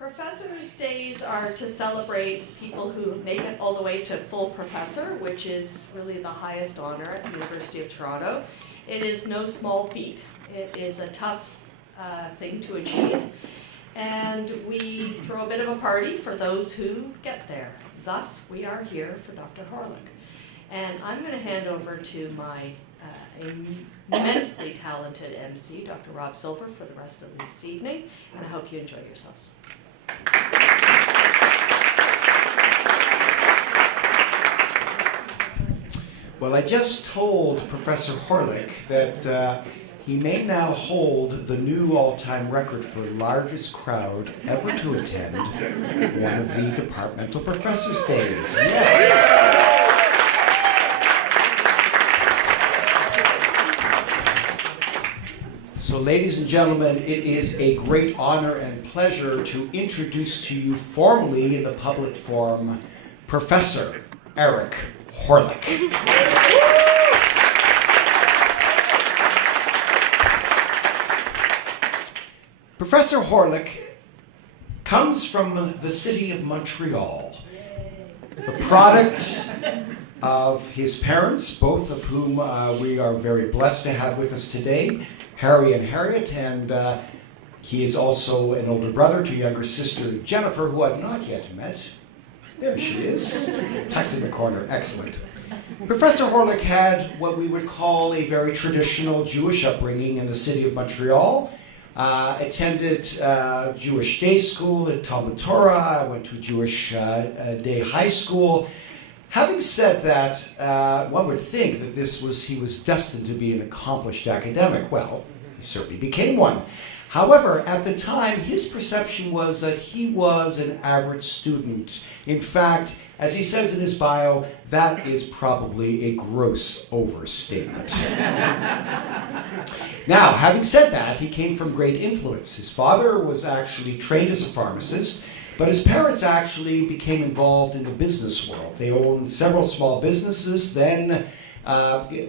Professors' Days are to celebrate people who make it all the way to full professor, which is really the highest honor at the University of Toronto. It is no small feat. It is a tough thing to achieve. And we throw a bit of a party for those who get there. Thus, we are here for Dr. Horlick. And I'm going to hand over to my immensely talented MC, Dr. Rob Silver, for the rest of this evening. And I hope you enjoy yourselves. Well, I just told Professor Horlick that he may now hold the new all-time record for largest crowd ever to attend one of the departmental professors' days. Yes. So, ladies and gentlemen, it is a great honor and pleasure to introduce to you formally in the public forum, Professor Eric Horlick. Professor Horlick comes from the city of Montreal, the product of his parents, both of whom we are very blessed to have with us today, Harry and Harriet, and he is also an older brother to younger sister Jennifer, who I've not yet met. There she is, tucked in the corner. Excellent. Professor Horlick had what we would call a very traditional Jewish upbringing in the city of Montreal. Attended Jewish day school at Talmud Torah, went to Jewish day high school. Having said that, one would think that he was destined to be an accomplished academic. Well, he certainly became one. However, at the time, his perception was that he was an average student. In fact, as he says in his bio, that is probably a gross overstatement. Now, having said that, he came from great influence. His father was actually trained as a pharmacist, but his parents actually became involved in the business world. They owned several small businesses, then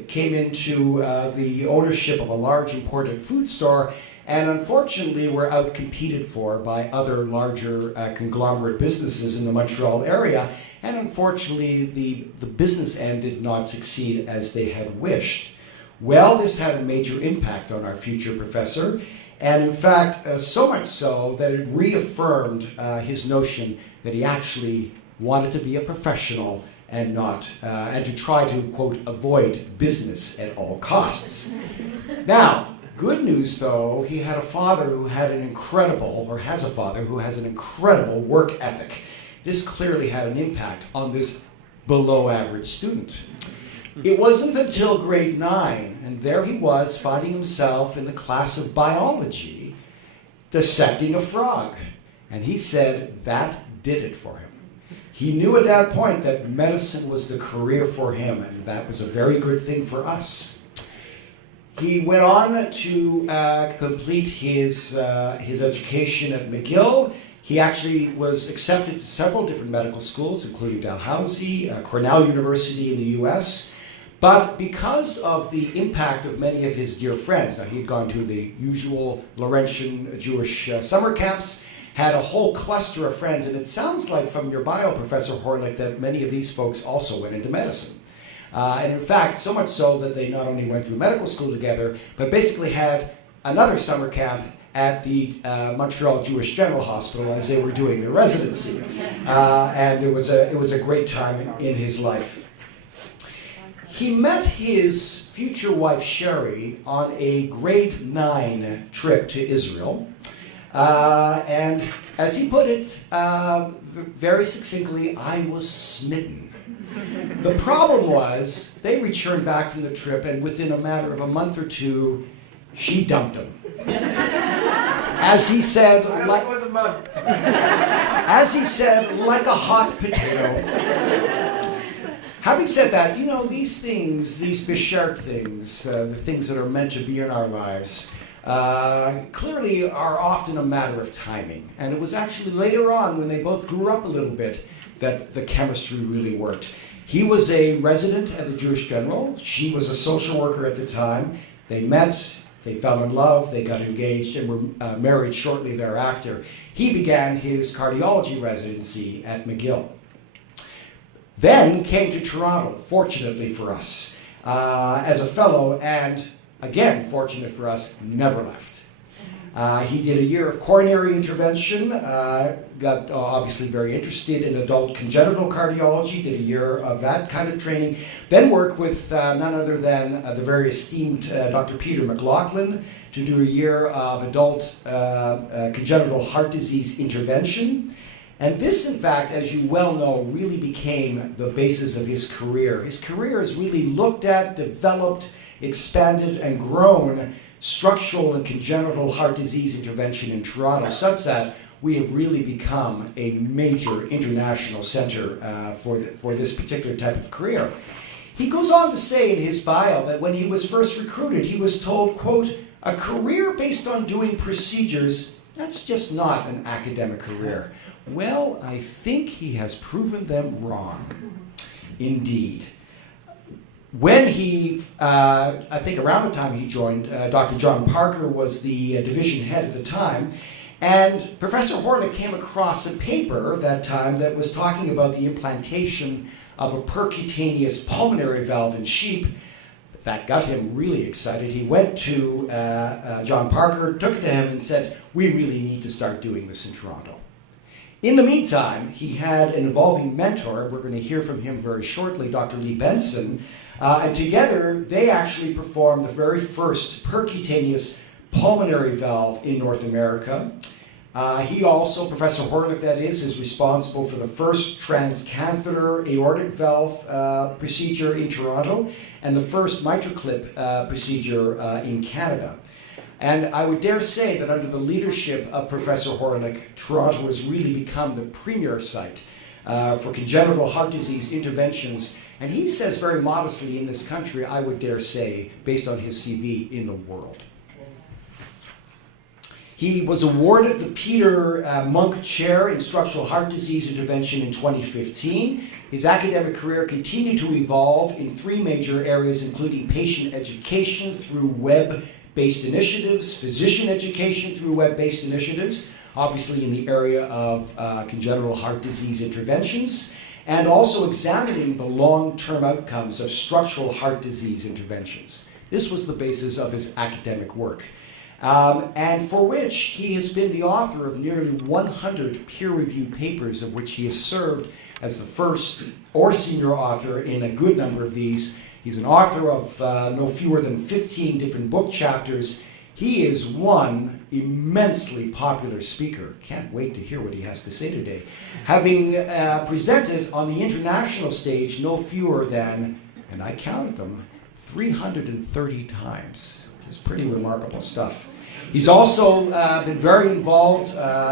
came into the ownership of a large imported food store, and unfortunately were outcompeted for by other larger conglomerate businesses in the Montreal area, and unfortunately the business end did not succeed as they had wished. Well, this had a major impact on our future professor, and in fact, so much so that it reaffirmed his notion that he actually wanted to be a professional and to try to, quote, avoid business at all costs. Now, good news though, he had a father who had an incredible, or has a father who has an incredible work ethic. This clearly had an impact on this below average student. It wasn't until grade 9, and there he was finding himself in the class of biology, dissecting a frog. And he said that did it for him. He knew at that point that medicine was the career for him, and that was a very good thing for us. He went on to complete his education at McGill. He actually was accepted to several different medical schools, including Dalhousie, Cornell University in the US. But because of the impact of many of his dear friends, now he had gone to the usual Laurentian Jewish summer camps, had a whole cluster of friends, and it sounds like from your bio, Professor Horlick, that many of these folks also went into medicine. And in fact, so much so that they not only went through medical school together, but basically had another summer camp at the Montreal Jewish General Hospital as they were doing their residency. And it was a great time in his life. He met his future wife, Sherry, on a grade 9 trip to Israel. And as he put it very succinctly, I was smitten. The problem was, they returned back from the trip, and within a matter of a month or two, she dumped him. As he said, like a hot potato. Having said that, you know, these things, these beshert things, the things that are meant to be in our lives, clearly are often a matter of timing. And it was actually later on, when they both grew up a little bit, that the chemistry really worked. He was a resident at the Jewish General. She was a social worker at the time. They met, They fell in love, they got engaged, and were married shortly thereafter. He began his cardiology residency at McGill. Then came to Toronto, fortunately for us, as a fellow, and again, fortunate for us, never left. He did a year of coronary intervention, got obviously very interested in adult congenital cardiology, did a year of that kind of training, then worked with none other than the very esteemed Dr. Peter McLaughlin to do a year of adult congenital heart disease intervention. And this, in fact, as you well know, really became the basis of his career. His career has really looked at, developed, expanded, and grown structural and congenital heart disease intervention in Toronto, such that we have really become a major international center for this particular type of career. He goes on to say in his bio that when he was first recruited, he was told, quote, "A career based on doing procedures, that's just not an academic career." Well, I think he has proven them wrong. Indeed. When he, I think around the time he joined, Dr. John Parker was the division head at the time, and Professor Horlick came across a paper that time that was talking about the implantation of a percutaneous pulmonary valve in sheep. That got him really excited. He went to John Parker, took it to him and said, "We really need to start doing this in Toronto." In the meantime, he had an evolving mentor. We're going to hear from him very shortly, Dr. Lee Benson. And together, they actually performed the very first percutaneous pulmonary valve in North America. He also, Professor Horlick that is responsible for the first transcatheter aortic valve procedure in Toronto and the first MitraClip procedure in Canada. And I would dare say that under the leadership of Professor Horlick, Toronto has really become the premier site for congenital heart disease interventions. And he says very modestly in this country, I would dare say, based on his CV, in the world. He was awarded the Peter Monk Chair in Structural Heart Disease Intervention in 2015. His academic career continued to evolve in three major areas, including patient education through web-based initiatives, physician education through web-based initiatives, obviously in the area of congenital heart disease interventions, and also examining the long-term outcomes of structural heart disease interventions. This was the basis of his academic work, and for which he has been the author of nearly 100 peer-reviewed papers, of which he has served as the first or senior author in a good number of these. He's an author of no fewer than 15 different book chapters. He is one immensely popular speaker. Can't wait to hear what he has to say today. Having presented on the international stage no fewer than, and I counted them, 330 times. It's pretty remarkable stuff. He's also been very involved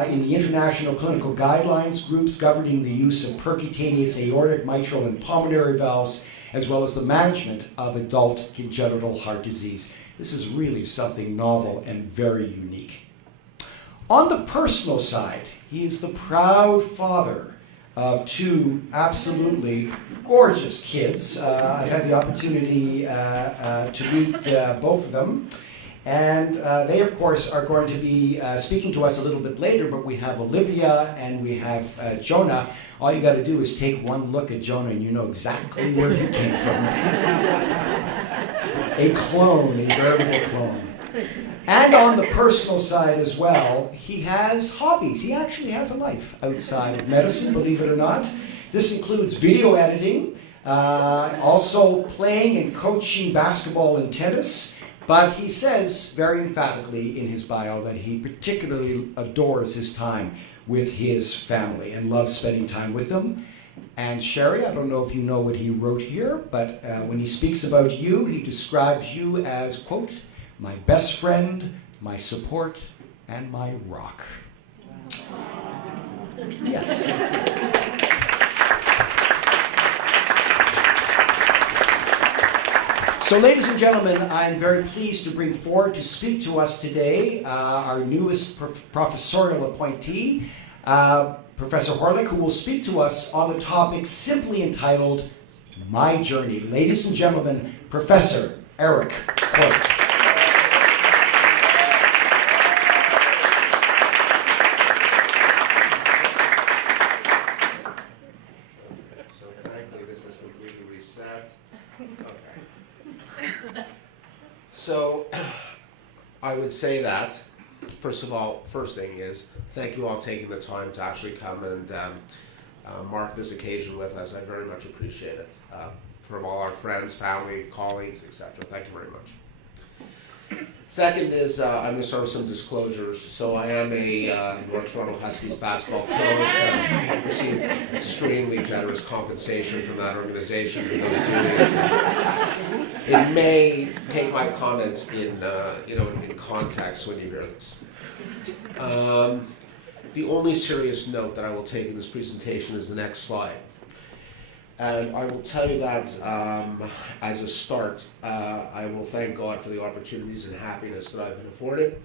in the international clinical guidelines groups governing the use of percutaneous aortic, mitral, and pulmonary valves, as well as the management of adult congenital heart disease. This is really something novel and very unique. On the personal side, he is the proud father of two absolutely gorgeous kids. I've had the opportunity to meet both of them. And they, of course, are going to be speaking to us a little bit later, but we have Olivia and we have Jonah. All you got to do is take one look at Jonah and you know exactly where he came from. A clone, a veritable clone. And on the personal side as well, he has hobbies. He actually has a life outside of medicine, believe it or not. This includes video editing, also playing and coaching basketball and tennis. But he says very emphatically in his bio that he particularly adores his time with his family and loves spending time with them. And Sherry, I don't know if you know what he wrote here, but when he speaks about you, he describes you as, quote, my best friend, my support, and my rock. Yes. So, ladies and gentlemen, I'm very pleased to bring forward to speak to us today our newest professorial appointee, Professor Horlick, who will speak to us on the topic simply entitled, My Journey. Ladies and gentlemen, Professor Eric Horlick. So I would say that, first of all, first thing is, thank you all taking the time to actually come and mark this occasion with us. I very much appreciate it. From all our friends, family, colleagues, etc. Thank you very much. Second is, I'm going to start with some disclosures. So I am a North Toronto Huskies basketball coach. I receive extremely generous compensation from that organization for those duties. It may take my comments in context when you hear this. The only serious note that I will take in this presentation is the next slide. And I will tell you that as a start, I will thank God for the opportunities and happiness that I've been afforded.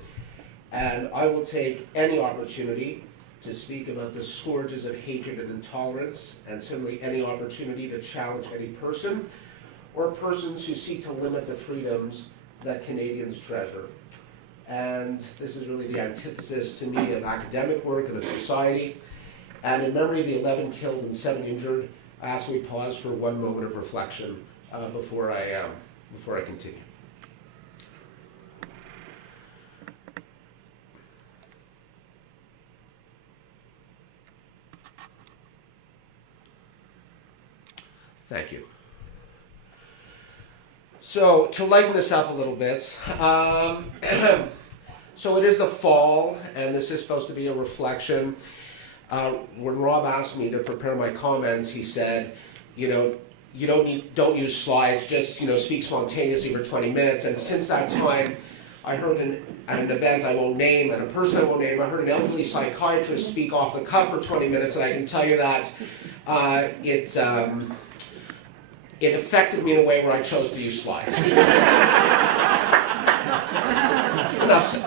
And I will take any opportunity to speak about the scourges of hatred and intolerance, and similarly any opportunity to challenge any person or persons who seek to limit the freedoms that Canadians treasure. And this is really the antithesis to me of academic work and of society. And in memory of the 11 killed and 7 injured, I ask we pause for one moment of reflection before I continue. Thank you. So to lighten this up a little bit, so it is the fall, and this is supposed to be a reflection. When Rob asked me to prepare my comments, he said, you don't use slides, just speak spontaneously for 20 minutes. And since that time, I heard an event I won't name and a person I won't name. I heard an elderly psychiatrist speak off the cuff for 20 minutes, and I can tell you that it affected me in a way where I chose to use slides. Enough said.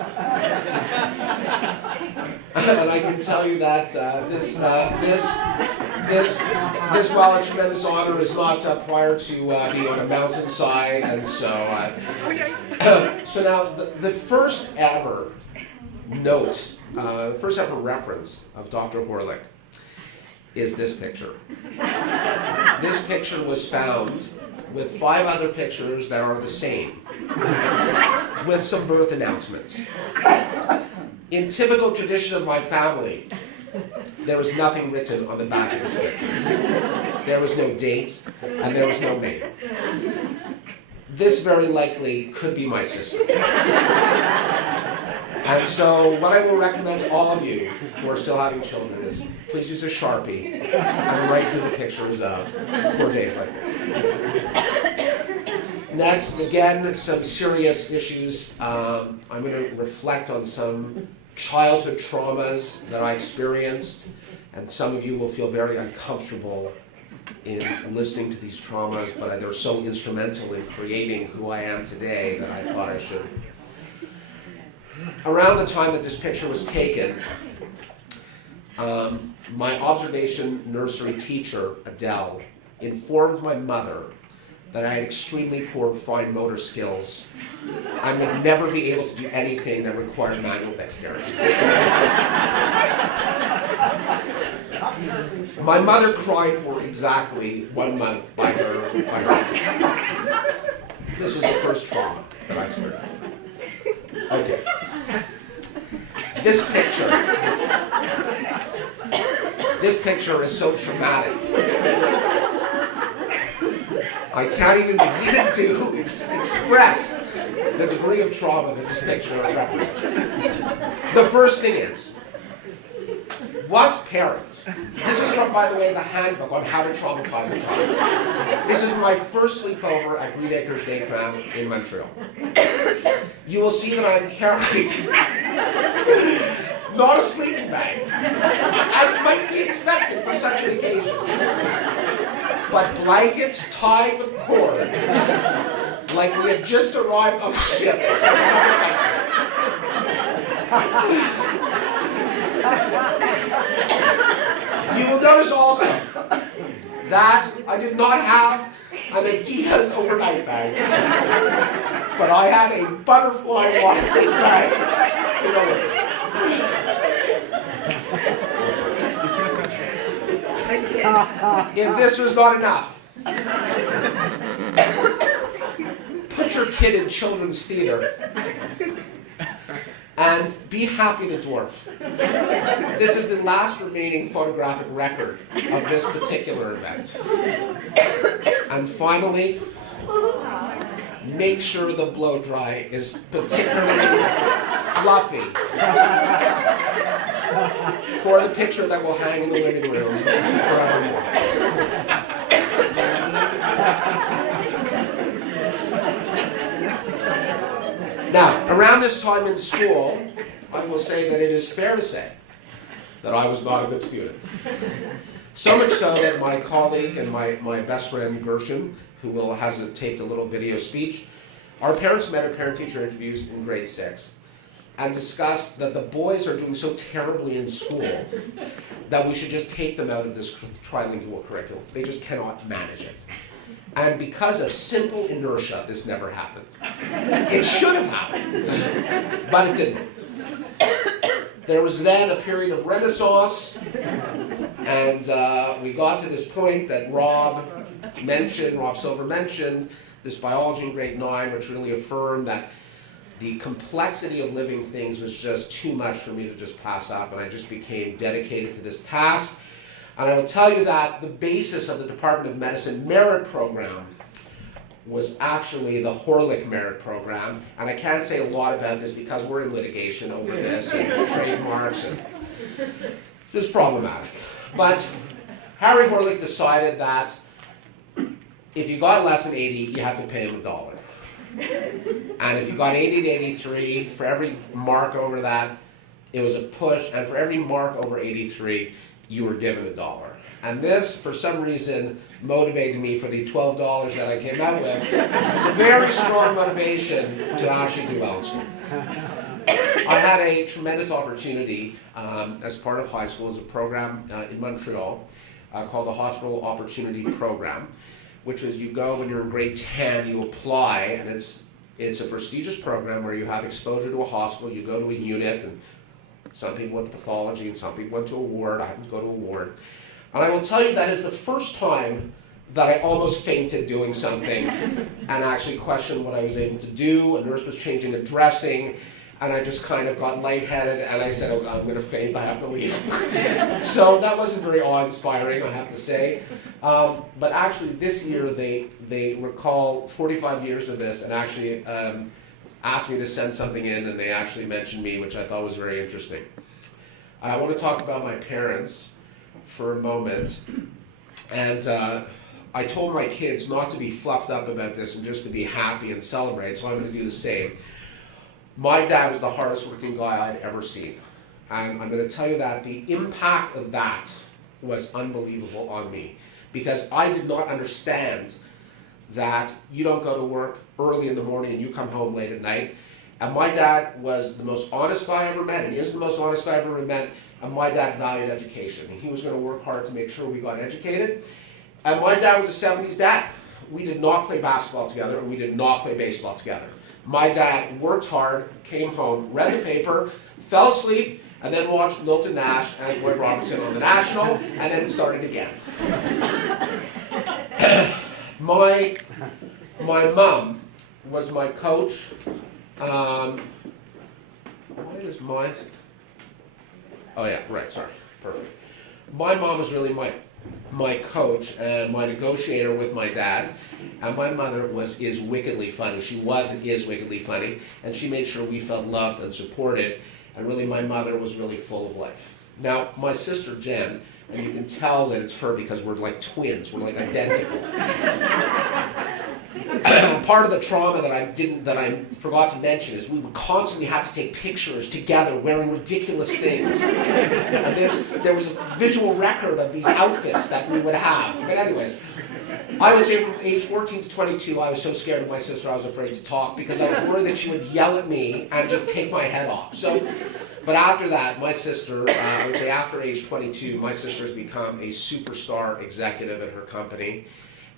And I can tell you that this, while a tremendous honor, is not prior to being on a mountainside, and so so now the first ever note, the first ever reference of Dr. Horlick is this picture. This picture was found with 5 other pictures that are the same, with some birth announcements. In typical tradition of my family, there was nothing written on the back of this picture. There was no date, and there was no name. This very likely could be my sister. And so what I will recommend to all of you who are still having children is please use a Sharpie and write who the picture is of for days like this. Next, again, some serious issues. I'm going to reflect on some childhood traumas that I experienced, and some of you will feel very uncomfortable in listening to these traumas, but they're so instrumental in creating who I am today that I thought I should. Around the time that this picture was taken, my observation nursery teacher, Adele, informed my mother that I had extremely poor fine motor skills and would never be able to do anything that required manual dexterity. My mother cried for exactly 1 month by her. This was the first trauma that I experienced. Okay. This picture is so traumatic. I can't even begin to express the degree of trauma that this picture represents. The first thing is, what parents? This is from, by the way, the handbook on how to traumatize a child. This is my first sleepover at Greenacres Daycram in Montreal. You will see that I'm carrying not a sleeping bag, as might be expected for such an occasion, but blankets tied with cord, like we had just arrived on a ship. You will notice also that I did not have an Adidas overnight bag, but I had a butterfly waterproof bag to go with it. If this was not enough, put your kid in children's theater and be happy the dwarf. This is the last remaining photographic record of this particular event. And finally, make sure the blow dry is particularly fluffy for the picture that will hang in the living room forevermore. Now, around this time in school, I will say that it is fair to say that I was not a good student. So much so that my colleague and my best friend Gershon, who has taped a little video speech, our parents met at parent-teacher interviews in grade 6 and discussed that the boys are doing so terribly in school that we should just take them out of this trilingual curriculum. They just cannot manage it. And because of simple inertia, this never happened. It should have happened, but it didn't. There was then a period of renaissance, and we got to this point that Rob Silver mentioned, this biology in grade 9, which really affirmed that the complexity of living things was just too much for me to just pass up, and I just became dedicated to this task. And I will tell you that the basis of the Department of Medicine merit program was actually the Horlick merit program. And I can't say a lot about this because we're in litigation over this and trademarks, and it was problematic. But Harry Horlick decided that if you got less than 80, you had to pay him $1. And if you got 80 to 83, for every mark over that, it was a push. And for every mark over 83, you were given $1. And this, for some reason, motivated me for the $12 that I came out with. It's a very strong motivation to actually do well in school. I had a tremendous opportunity as part of high school as a program in Montreal called the Hospital Opportunity Program, which is you go when you're in grade 10, you apply, and it's a prestigious program where you have exposure to a hospital, you go to a unit, and some people went to pathology and some people went to a ward. I happened to go to a ward. And I will tell you that is the first time that I almost fainted doing something and actually questioned what I was able to do. A nurse was changing a dressing, and I just kind of got lightheaded, and I said, oh God, I'm going to faint, I have to leave. So that wasn't very awe-inspiring, I have to say. But actually this year they recall 45 years of this and actually asked me to send something in, and they actually mentioned me, which I thought was very interesting. I want to talk about my parents for a moment. And I told my kids not to be fluffed up about this and just to be happy and celebrate, so I'm going to do the same. My dad was the hardest working guy I'd ever seen. And I'm going to tell you that the impact of that was unbelievable on me, because I did not understand that you don't go to work early in the morning and you come home late at night. And my dad was the most honest guy I ever met, and he is the most honest guy I ever met, and my dad valued education. And he was going to work hard to make sure we got educated. And my dad was a 70s dad. We did not play basketball together, and we did not play baseball together. My dad worked hard, came home, read the paper, fell asleep, and then watched Milton Nash and Boyd Robertson on the National, and then it started again. My mom was my coach. What is mine? Oh yeah, right, sorry, perfect. My mom was really my coach and my negotiator with my dad, and my mother is wickedly funny. She was and is wickedly funny, and she made sure we felt loved and supported, and really my mother was really full of life. Now, my sister Jen, and you can tell that it's her because we're like twins, we're like identical. Part of the trauma that I forgot to mention is we would constantly have to take pictures together wearing ridiculous things. And there was a visual record of these outfits that we would have. But anyways, I would say from age 14 to 22, I was so scared of my sister I was afraid to talk because I was worried that she would yell at me and just take my head off. But after that, my sister, I would say after age 22, my sister has become a superstar executive at her company.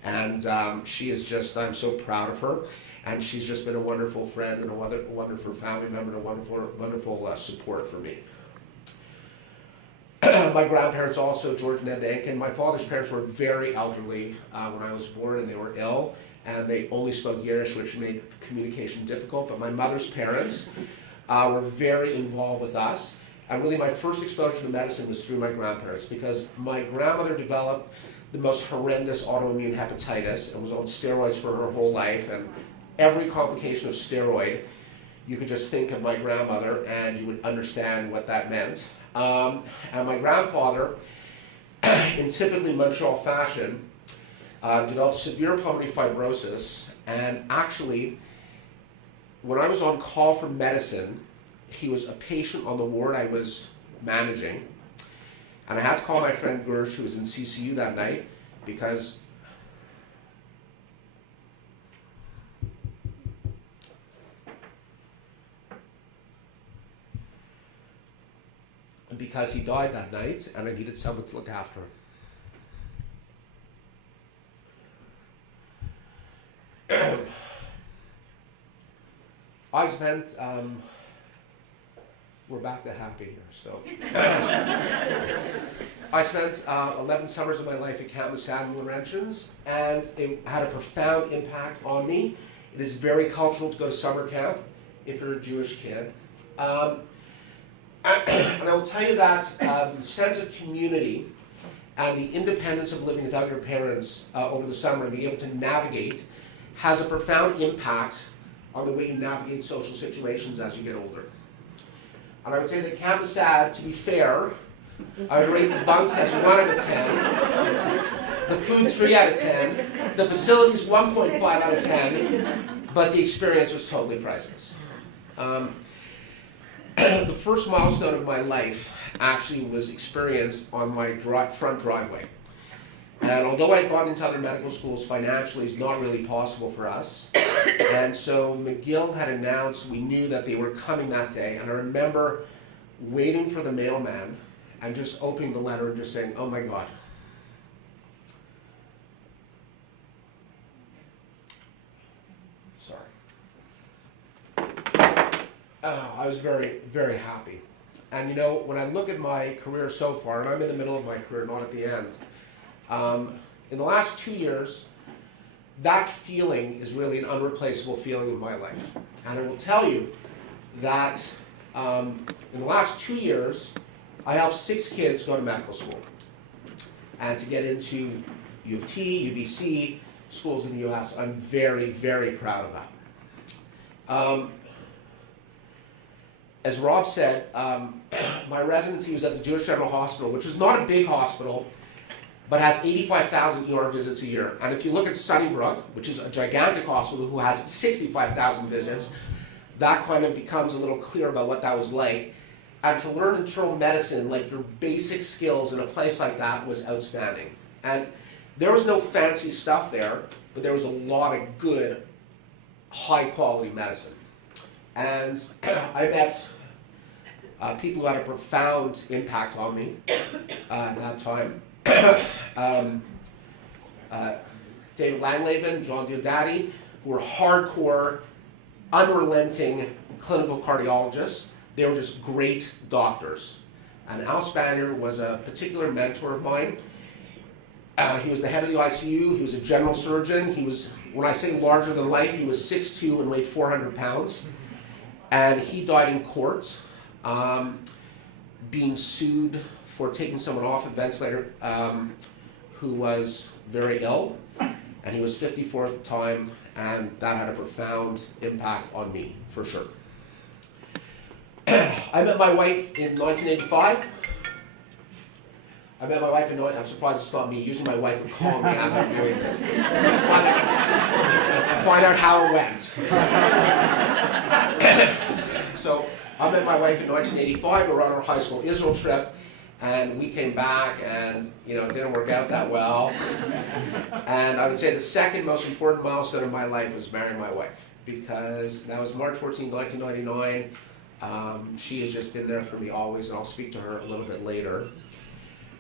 And she is just, I'm so proud of her. And she's just been a wonderful friend and a wonderful family member and a wonderful support for me. My grandparents also, George and Ed Ankin. My father's parents were very elderly when I was born, and they were ill. and they only spoke Yiddish, which made communication difficult. But my mother's parents were very involved with us. And really my first exposure to medicine was through my grandparents, because my grandmother developed the most horrendous autoimmune hepatitis and was on steroids for her whole life. And every complication of steroid, you could just think of my grandmother and you would understand what that meant. And my grandfather, in typically Montreal fashion, developed severe pulmonary fibrosis. And actually, when I was on call for medicine, he was a patient on the ward I was managing. And I had to call my friend Gersh, who was in CCU that night, because he died that night, and I needed someone to look after him. I spent, we're back to happy here, so. I spent 11 summers of my life at Camp Masad and Laurentians, and it had a profound impact on me. It is very cultural to go to summer camp if you're a Jewish kid. And I will tell you that the sense of community and the independence of living without your parents over the summer and being able to navigate has a profound impact on the way you navigate social situations as you get older. And I would say that Camp Masad, to be fair, I would rate the bunks as 1 out of 10, the food 3 out of 10, the facilities 1.5 out of 10, but the experience was totally priceless. The first milestone of my life actually was experienced on my front driveway. And although I'd gone into other medical schools, financially it's not really possible for us. And so McGill had announced, we knew that they were coming that day. And I remember waiting for the mailman and just opening the letter and just saying, oh my God. Sorry. I was very, very happy. And you know, when I look at my career so far, and I'm in the middle of my career, not at the end, in the last 2 years, that feeling is really an unreplaceable feeling in my life. And I will tell you that in the last 2 years, I helped 6 kids go to medical school and to get into U of T, UBC, schools in the US. I'm very, very proud of that. As Rob said, my residency was at the Jewish General Hospital, which is not a big hospital, but has 85,000 ER visits a year. And if you look at Sunnybrook, which is a gigantic hospital who has 65,000 visits, that kind of becomes a little clear about what that was like. And to learn internal medicine, like your basic skills in a place like that, was outstanding. And there was no fancy stuff there, but there was a lot of good, high-quality medicine. And I met people who had a profound impact on me at that time. David Langlaben, John Diodati, who were hardcore, unrelenting clinical cardiologists. They were just great doctors. And Al Spanier was a particular mentor of mine. He was the head of the ICU. He was a general surgeon. He was, when I say larger than life, he was 6'2" and weighed 400 pounds. And he died in court, being sued for taking someone off a ventilator who was very ill. And he was 54 at the time, and that had a profound impact on me, for sure. I met my wife in 1985. I'm surprised it's not me. Usually my wife would call me as I'm doing this. Find out how it went. So I met my wife in 1985. We were on our high school Israel trip, and we came back, and it didn't work out that well. And I would say the second most important milestone of my life was marrying my wife, because that was March 14, 1999. She has just been there for me always, and I'll speak to her a little bit later.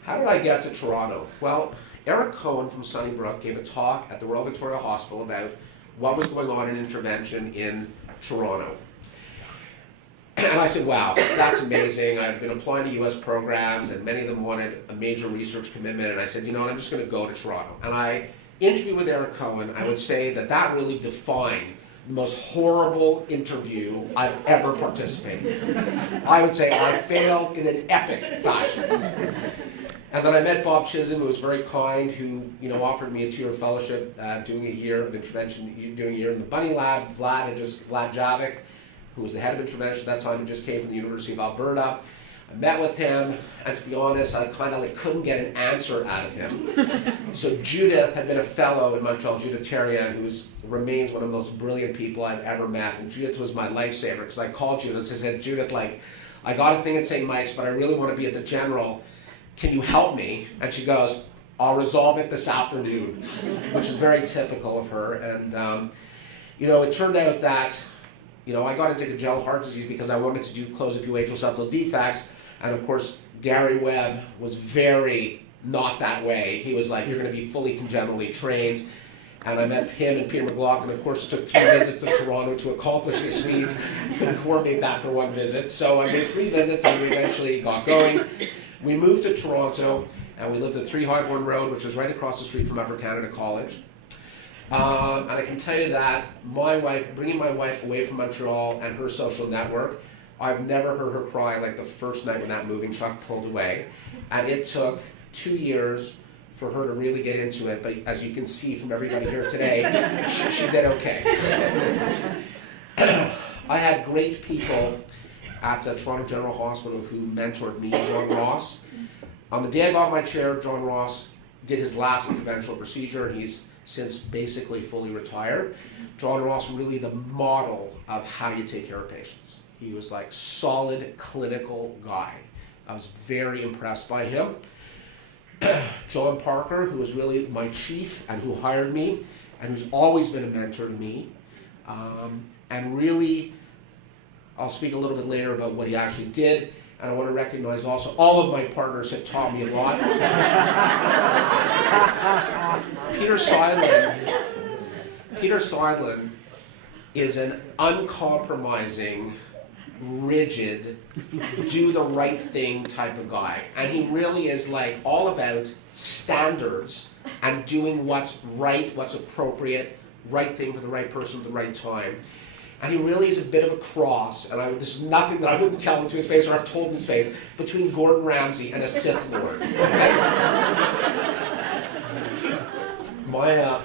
How did I get to Toronto? Well, Eric Cohen from Sunnybrook gave a talk at the Royal Victoria Hospital about what was going on in intervention in Toronto. And I said, wow, that's amazing. I've been applying to US programs, and many of them wanted a major research commitment. And I said, I'm just going to go to Toronto. And I interview with Eric Cohen, I would say that that really defined the most horrible interview I've ever participated in. I would say I failed in an epic fashion. And then I met Bob Chisholm, who was very kind, who offered me a 2-year fellowship, doing a year of intervention, doing a year in the Bunny Lab. Vlad Javik, who was the head of intervention at that time, who just came from the University of Alberta. I met with him, and to be honest, I kind of couldn't get an answer out of him. So Judith had been a fellow in Montreal, Judith Terrien, who remains one of the most brilliant people I've ever met. And Judith was my lifesaver, because I called Judith and I said, Judith, I got a thing at St. Mike's, but I really want to be at the General. Can you help me? And she goes, I'll resolve it this afternoon, which is very typical of her. And, it turned out that, I got into congenital heart disease because I wanted to close a few atrial septal defects. And of course, Gary Webb was very not that way. He was like, you're going to be fully congenitally trained. And I met him and Peter McLaughlin. Of course, it took 3 visits to Toronto to accomplish this feat. Couldn't coordinate that for 1 visit. So I made 3 visits and we eventually got going. We moved to Toronto and we lived at 3 Highborn Road, which was right across the street from Upper Canada College. And I can tell you that bringing my wife away from Montreal and her social network, I've never heard her cry like the first night when that moving truck pulled away. And it took 2 years for her to really get into it, but as you can see from everybody here today, she did okay. I had great people at Toronto General Hospital who mentored me, John Ross. On the day I got my chair, John Ross did his last interventional procedure, and he's since basically fully retired. John Ross really the model of how you take care of patients. He was like solid clinical guy. I was very impressed by him. John Parker, who was really my chief and who hired me and who's always been a mentor to me. And really, I'll speak a little bit later about what he actually did. And I want to recognize also all of my partners have taught me a lot. Peter Seidlin is an uncompromising, rigid, do the right thing type of guy. And he really is all about standards and doing what's right, what's appropriate, right thing for the right person at the right time. And he really is a bit of a cross, and this is nothing that I wouldn't tell him to his face or I've told him to his face, between Gordon Ramsay and a Sith Lord. Okay?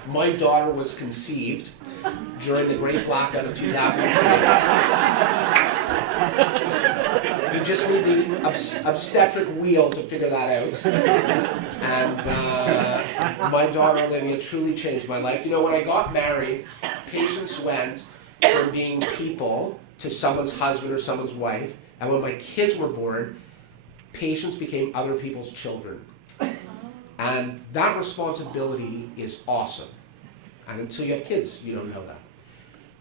My daughter was conceived during the Great Blackout of 2003. You just need the obstetric wheel to figure that out. And my daughter Olivia truly changed my life. When I got married, patients went from being people to someone's husband or someone's wife. And when my kids were born, patients became other people's children. And that responsibility is awesome. And until you have kids, you don't know that.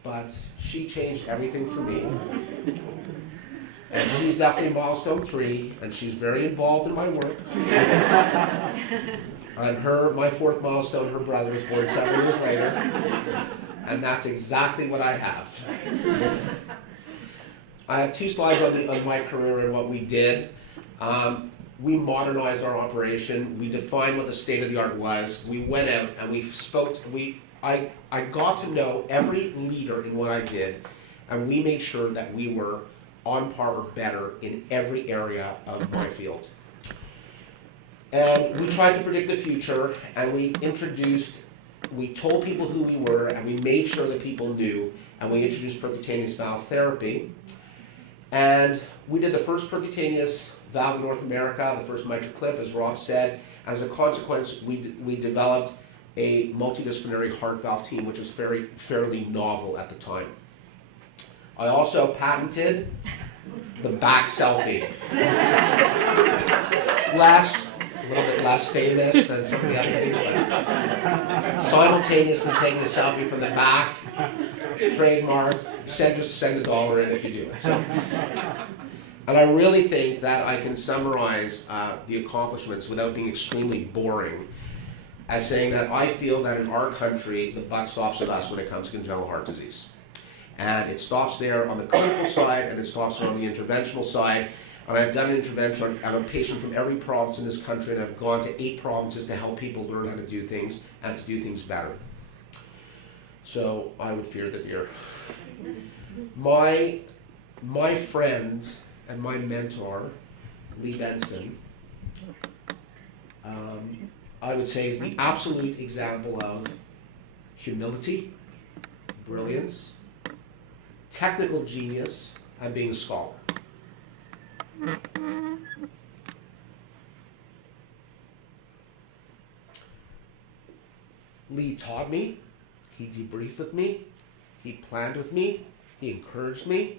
But she changed everything for me. And she's definitely milestone 3, and she's very involved in my work. And my 4th milestone, her brother was born 7 years later. And that's exactly what I have. I have 2 slides on my career and what we did. We modernized our operation. We defined what the state of the art was. We went out and we spoke. I got to know every leader in what I did, and we made sure that we were on par or better in every area of my field. And we tried to predict the future, and we told people who we were, and we made sure that people knew, and we introduced percutaneous valve therapy. And we did the first percutaneous valve in North America, the first mitral clip, as Rob said. As a consequence, we developed a multidisciplinary heart valve team, which was fairly novel at the time. I also patented the back selfie. It's a little bit less famous than some of the other things, but simultaneously taking a selfie from the back, it's trademarked. Just send $1 in if you do it. So, and I really think that I can summarize the accomplishments without being extremely boring as saying that I feel that in our country, the buck stops with us when it comes to congenital heart disease. And it stops there on the clinical side, and it stops there on the interventional side. And I've done an intervention. I'm a patient from every province in this country, and I've gone to 8 provinces to help people learn how to do things and to do things better. So I would fear the deer. My friend and my mentor, Lee Benson, I would say is the absolute example of humility, brilliance, technical genius, and being a scholar. Lee taught me, he debriefed with me, he planned with me, he encouraged me.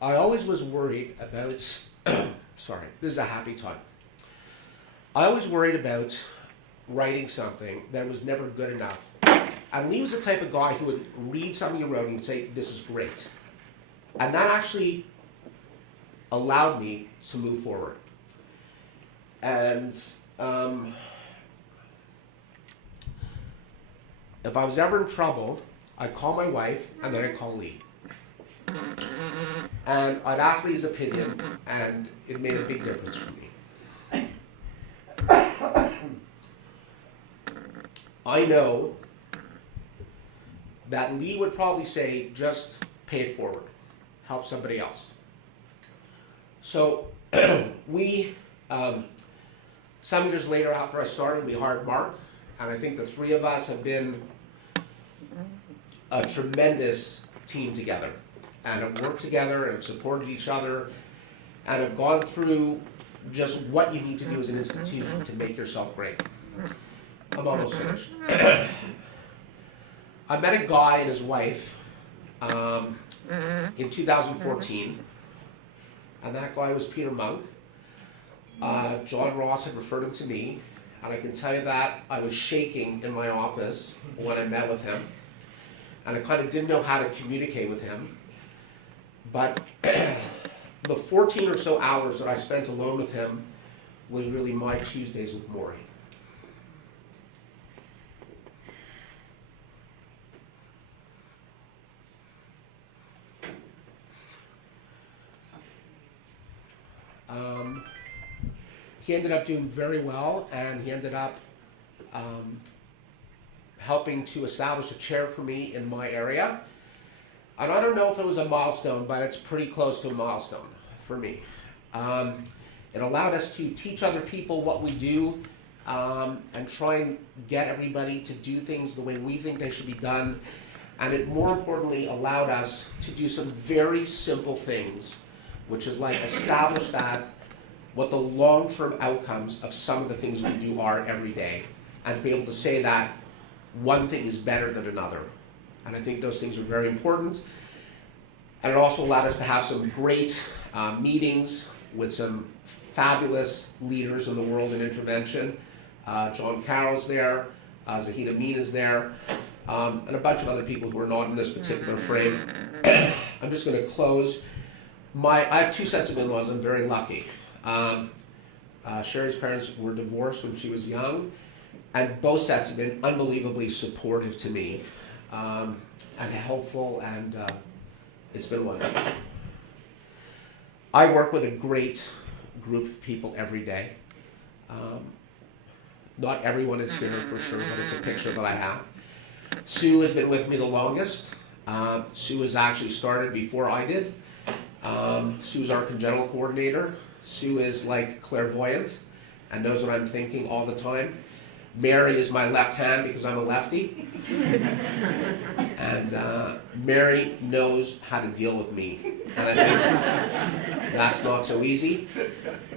I always was worried about, sorry, this is a happy time. I always worried about writing something that was never good enough. And Lee was the type of guy who would read something you wrote and would say, this is great. And that actually allowed me to move forward. And if I was ever in trouble, I'd call my wife and then I'd call Lee. And I'd ask Lee's opinion, and it made a big difference for me. I know that Lee would probably say, just pay it forward, help somebody else. So we, some years later after I started, we hired Mark, and I think the 3 of us have been a tremendous team together, and have worked together and have supported each other, and have gone through just what you need to do as an institution to make yourself great. I'm almost finished. I met a guy and his wife in 2014, and that guy was Peter Monk. John Ross had referred him to me, and I can tell you that I was shaking in my office when I met with him, and I kind of didn't know how to communicate with him. But the 14 or so hours that I spent alone with him was really my Tuesdays with Maury. He ended up doing very well, and he ended up helping to establish a chair for me in my area. And I don't know if it was a milestone, but it's pretty close to a milestone for me. It allowed us to teach other people what we do and try and get everybody to do things the way we think they should be done. And it more importantly allowed us to do some very simple things, which is like establish that what the long-term outcomes of some of the things we do are every day, and to be able to say that one thing is better than another. And I think those things are very important. And it also allowed us to have some great meetings with some fabulous leaders in the world in intervention. John Carroll's there, Zahid Amin is there, and a bunch of other people who are not in this particular frame. I'm just going to close. I have 2 sets of in-laws. I'm very lucky. Sherry's parents were divorced when she was young, and both sets have been unbelievably supportive to me and helpful, and it's been wonderful. I work with a great group of people every day. Not everyone is here for sure, but it's a picture that I have. Sue has been with me the longest. Sue has actually started before I did. Sue's our congenital coordinator. Sue is like clairvoyant and knows what I'm thinking all the time. Mary is my left hand because I'm a lefty. And Mary knows how to deal with me. And I think that's not so easy.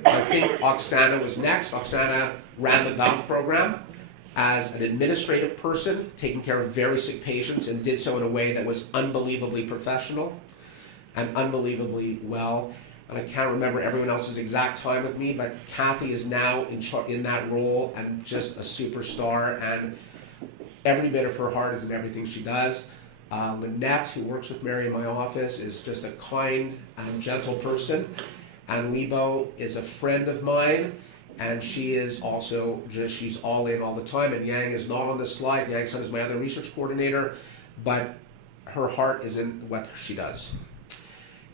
I think Oksana was next. Oksana ran the golf program as an administrative person, taking care of very sick patients, and did so in a way that was unbelievably professional and unbelievably well. And I can't remember everyone else's exact time with me, but Kathy is now in that role and just a superstar, and every bit of her heart is in everything she does. Lynette, who works with Mary in my office, is just a kind and gentle person. And Lebo is a friend of mine, And she is also she's all in all the time. And Yang is not on this slide. Yang Sun is my other research coordinator, but her heart is in what she does.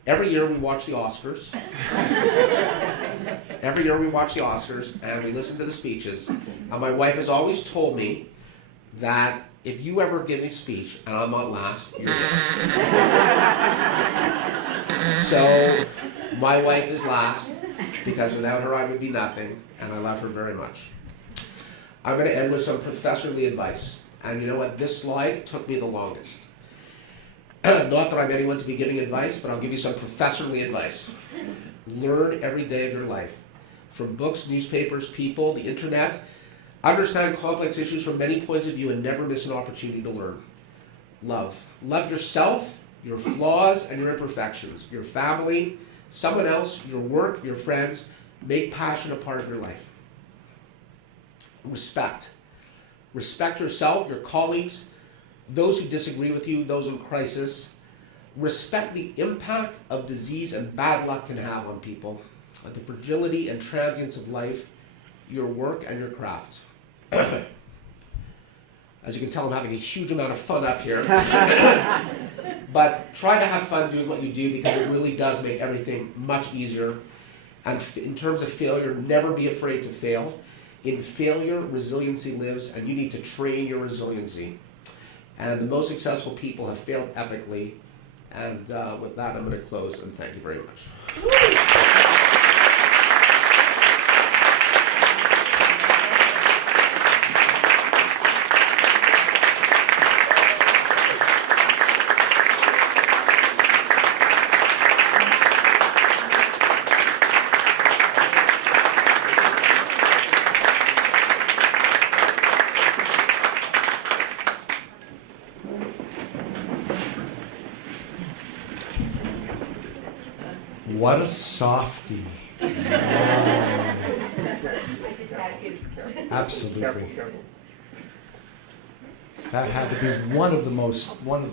Every year we watch the Oscars. Every year we watch the Oscars and we listen to the speeches. And my wife has always told me that if you ever give a speech and I'm not last, you're last. So my wife is last because without her I would be nothing, and I love her very much. I'm going to end with some professorly advice. And you know what? This slide took me the longest. Not that I'm anyone to be giving advice, but I'll give you some professorly advice. Learn every day of your life. From books, newspapers, people, the internet. Understand complex issues from many points of view and never miss an opportunity to learn. Love. Love yourself, your flaws and your imperfections, your family, someone else, your work, your friends. Make passion a part of your life. Respect. Respect yourself, your colleagues, those who disagree with you, those in crisis. Respect the impact of disease and bad luck can have on people, the fragility and transience of life, your work and your craft. As you can tell, I'm having a huge amount of fun up here. But try to have fun doing what you do because it really does make everything much easier. And in terms of failure, never be afraid to fail. In failure, resiliency lives, and you need to train your resiliency. And the most successful people have failed epically. And with that, I'm going to close, and thank you very much. What a softie. Wow. I just had to. Absolutely. That had to be one of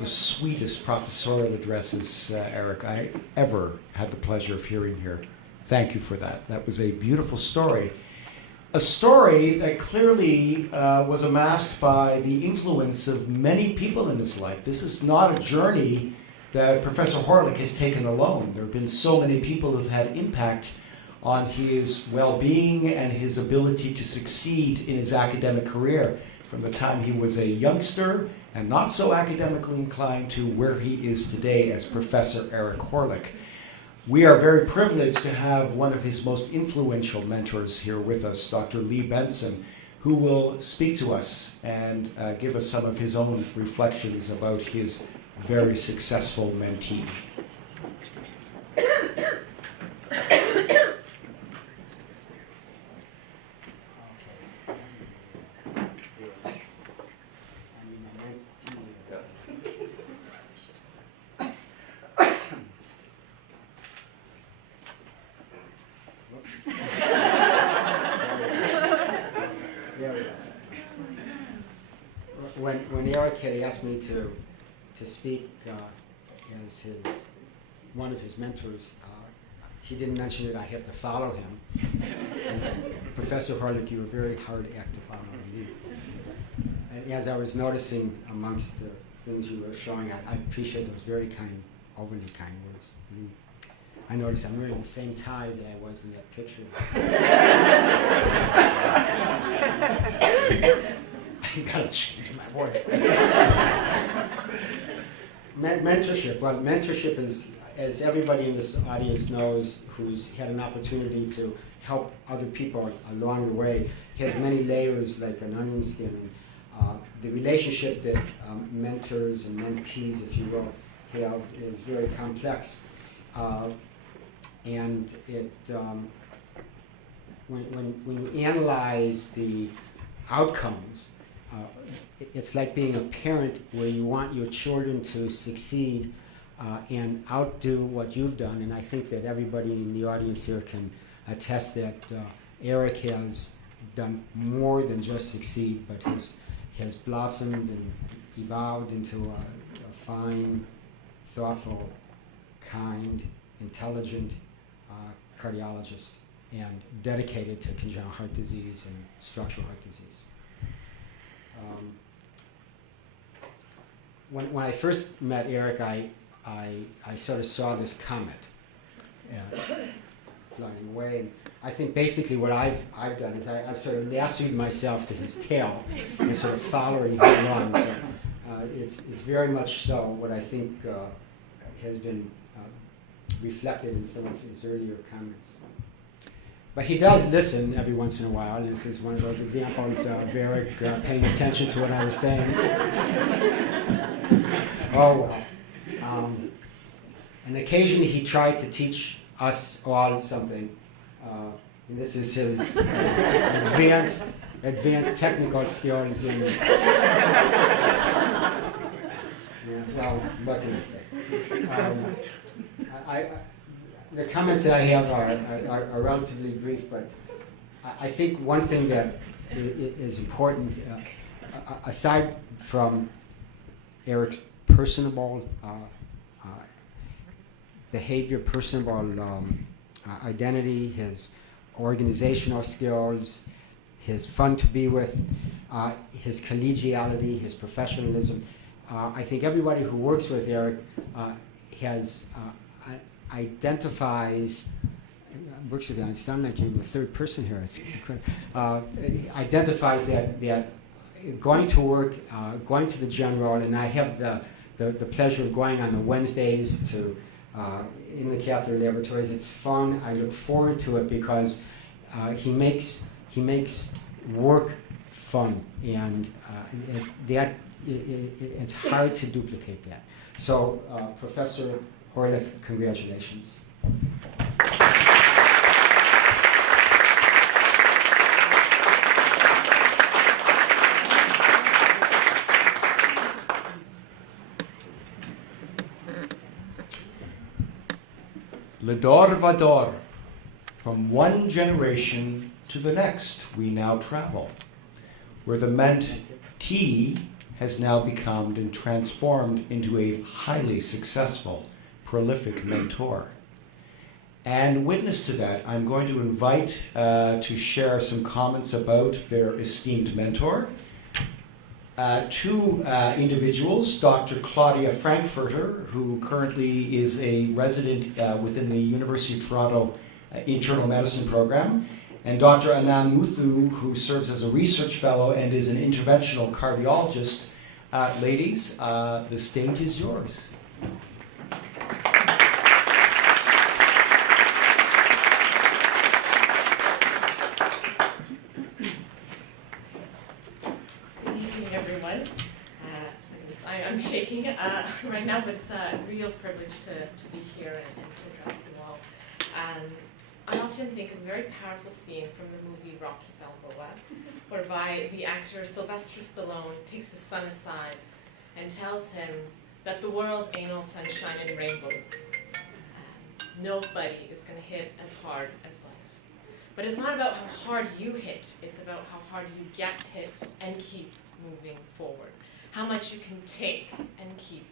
the sweetest professorial addresses, Eric, I ever had the pleasure of hearing here. Thank you for that. That was a beautiful story. A story that clearly was amassed by the influence of many people in his life. This is not a journey that Professor Horlick has taken alone. There have been so many people who have had impact on his well-being and his ability to succeed in his academic career from the time he was a youngster and not so academically inclined to where he is today as Professor Eric Horlick. We are very privileged to have one of his most influential mentors here with us, Dr. Lee Benson, who will speak to us and give us some of his own reflections about his very successful mentee. When Eric had asked me to speak as one of his mentors, he didn't mention that I have to follow him. And, Professor Horlick, you were a very hard act to follow indeed. And as I was noticing amongst the things you were showing, I appreciate those very kind, overly kind words. I noticed I'm wearing the same tie that I was in that picture. I've got to change my voice. Mentorship. Well, mentorship is, as everybody in this audience knows who's had an opportunity to help other people along the way, has many layers like an onion skin. And the relationship that mentors and mentees, if you will, have is very complex. And it, when you analyze the outcomes, it's like being a parent where you want your children to succeed and outdo what you've done. And I think that everybody in the audience here can attest that Eric has done more than just succeed, but has blossomed and evolved into a fine, thoughtful, kind, intelligent cardiologist. and dedicated to congenital heart disease and structural heart disease. When I first met Eric, I sort of saw this comet flying away, and I think basically what I've done is I've sort of lassoed myself to his tail and sort of following him along. So it's very much so what I think has been reflected in some of his earlier comments. But he does listen every once in a while. This is one of those examples of Eric paying attention to what I was saying. Oh, well. And occasionally he tried to teach us all something. And this is his advanced technical skills in... well, what can I say? The comments that I have are relatively brief, but I think one thing that is important, aside from Eric's personable behavior, personable identity, his organizational skills, his fun to be with, his collegiality, his professionalism, I think everybody who works with Eric identifies, works with you, I sound like you're the third person here, it's incredible, identifies that going to work, going to the general, and I have the pleasure of going on the Wednesdays to in the catheter laboratories. It's fun. I look forward to it because he makes work fun, and it's hard to duplicate that. So, Professor Horlick, congratulations. Le dor va dor. From one generation to the next, we now travel, where the mentee has now become and transformed into a highly successful, prolific mentor. And witness to that, I'm going to invite to share some comments about their esteemed mentor. Two individuals, Dr. Claudia Frankfurter, who currently is a resident within the University of Toronto Internal Medicine Program, and Dr. Anand Muthu, who serves as a research fellow and is an interventional cardiologist. Ladies, the stage is yours. I'm shaking right now, but it's a real privilege to be here and to address you all. I often think of a very powerful scene from the movie Rocky Balboa, whereby the actor Sylvester Stallone takes his son aside and tells him that the world ain't all sunshine and rainbows. Nobody is going to hit as hard as life. But it's not about how hard you hit, it's about how hard you get hit and keep moving forward. How much you can take and keep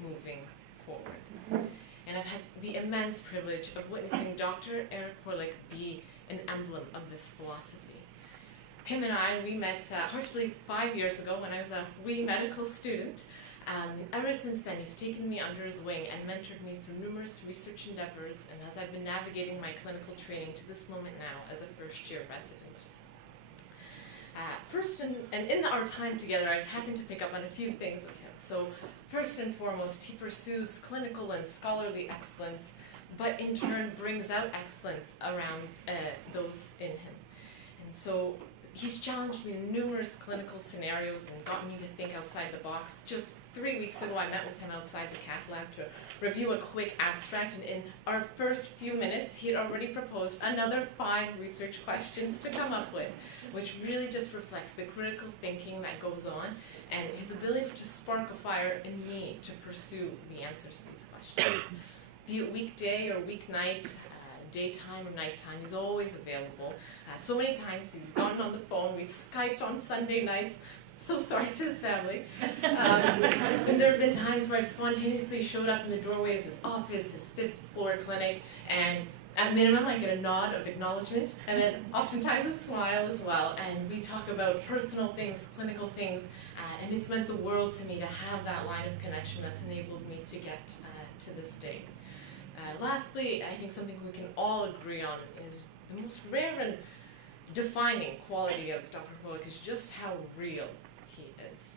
moving forward. And I've had the immense privilege of witnessing Dr. Eric Horlick be an emblem of this philosophy. Him and I, we met heartily 5 years ago when I was a wee medical student. Ever since then, he's taken me under his wing and mentored me through numerous research endeavors, and as I've been navigating my clinical training to this moment now as a first-year resident. First, in our time together, I've happened to pick up on a few things of him. So, first and foremost, he pursues clinical and scholarly excellence, but in turn brings out excellence around those in him. And so, he's challenged me in numerous clinical scenarios and got me to think outside the box. Just 3 weeks ago, I met with him outside the cath lab to review a quick abstract, and in our first few minutes, he had already proposed another 5 research questions to come up with, which really just reflects the critical thinking that goes on and his ability to spark a fire in me to pursue the answers to these questions. Be it weekday or weeknight, daytime or nighttime, he's always available. So many times he's gone on the phone, we've Skyped on Sunday nights. So sorry to his family. And there have been times where I've spontaneously showed up in the doorway of his office, his 5th floor clinic, and At minimum, I get a nod of acknowledgement, and then oftentimes a smile as well. And we talk about personal things, clinical things, and it's meant the world to me to have that line of connection that's enabled me to get to this day. Lastly, I think something we can all agree on is the most rare and defining quality of Dr. Horlick is just how real he is.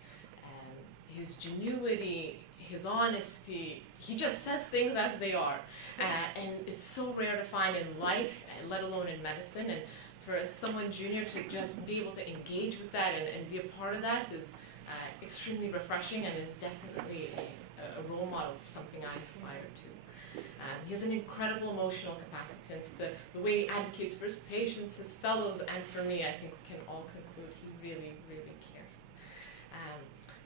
His genuity, his honesty, he just says things as they are. And it's so rare to find in life, let alone in medicine. And for someone junior to just be able to engage with that and be a part of that is extremely refreshing and is definitely a role model for something I aspire to. He has an incredible emotional capacitance. The way he advocates for his patients, his fellows, and for me, I think we can all conclude he really, really cares.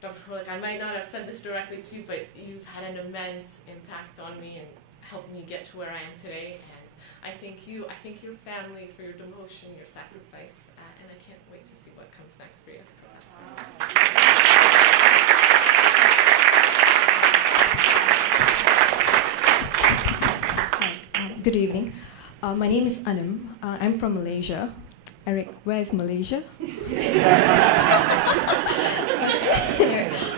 Dr. Horlick, I might not have said this directly to you, but you've had an immense impact on me and helped me get to where I am today. And I thank you, I thank your family for your devotion, your sacrifice, and I can't wait to see what comes next for you as professor. Good evening. My name is Anam. I'm from Malaysia. Eric, where's Malaysia?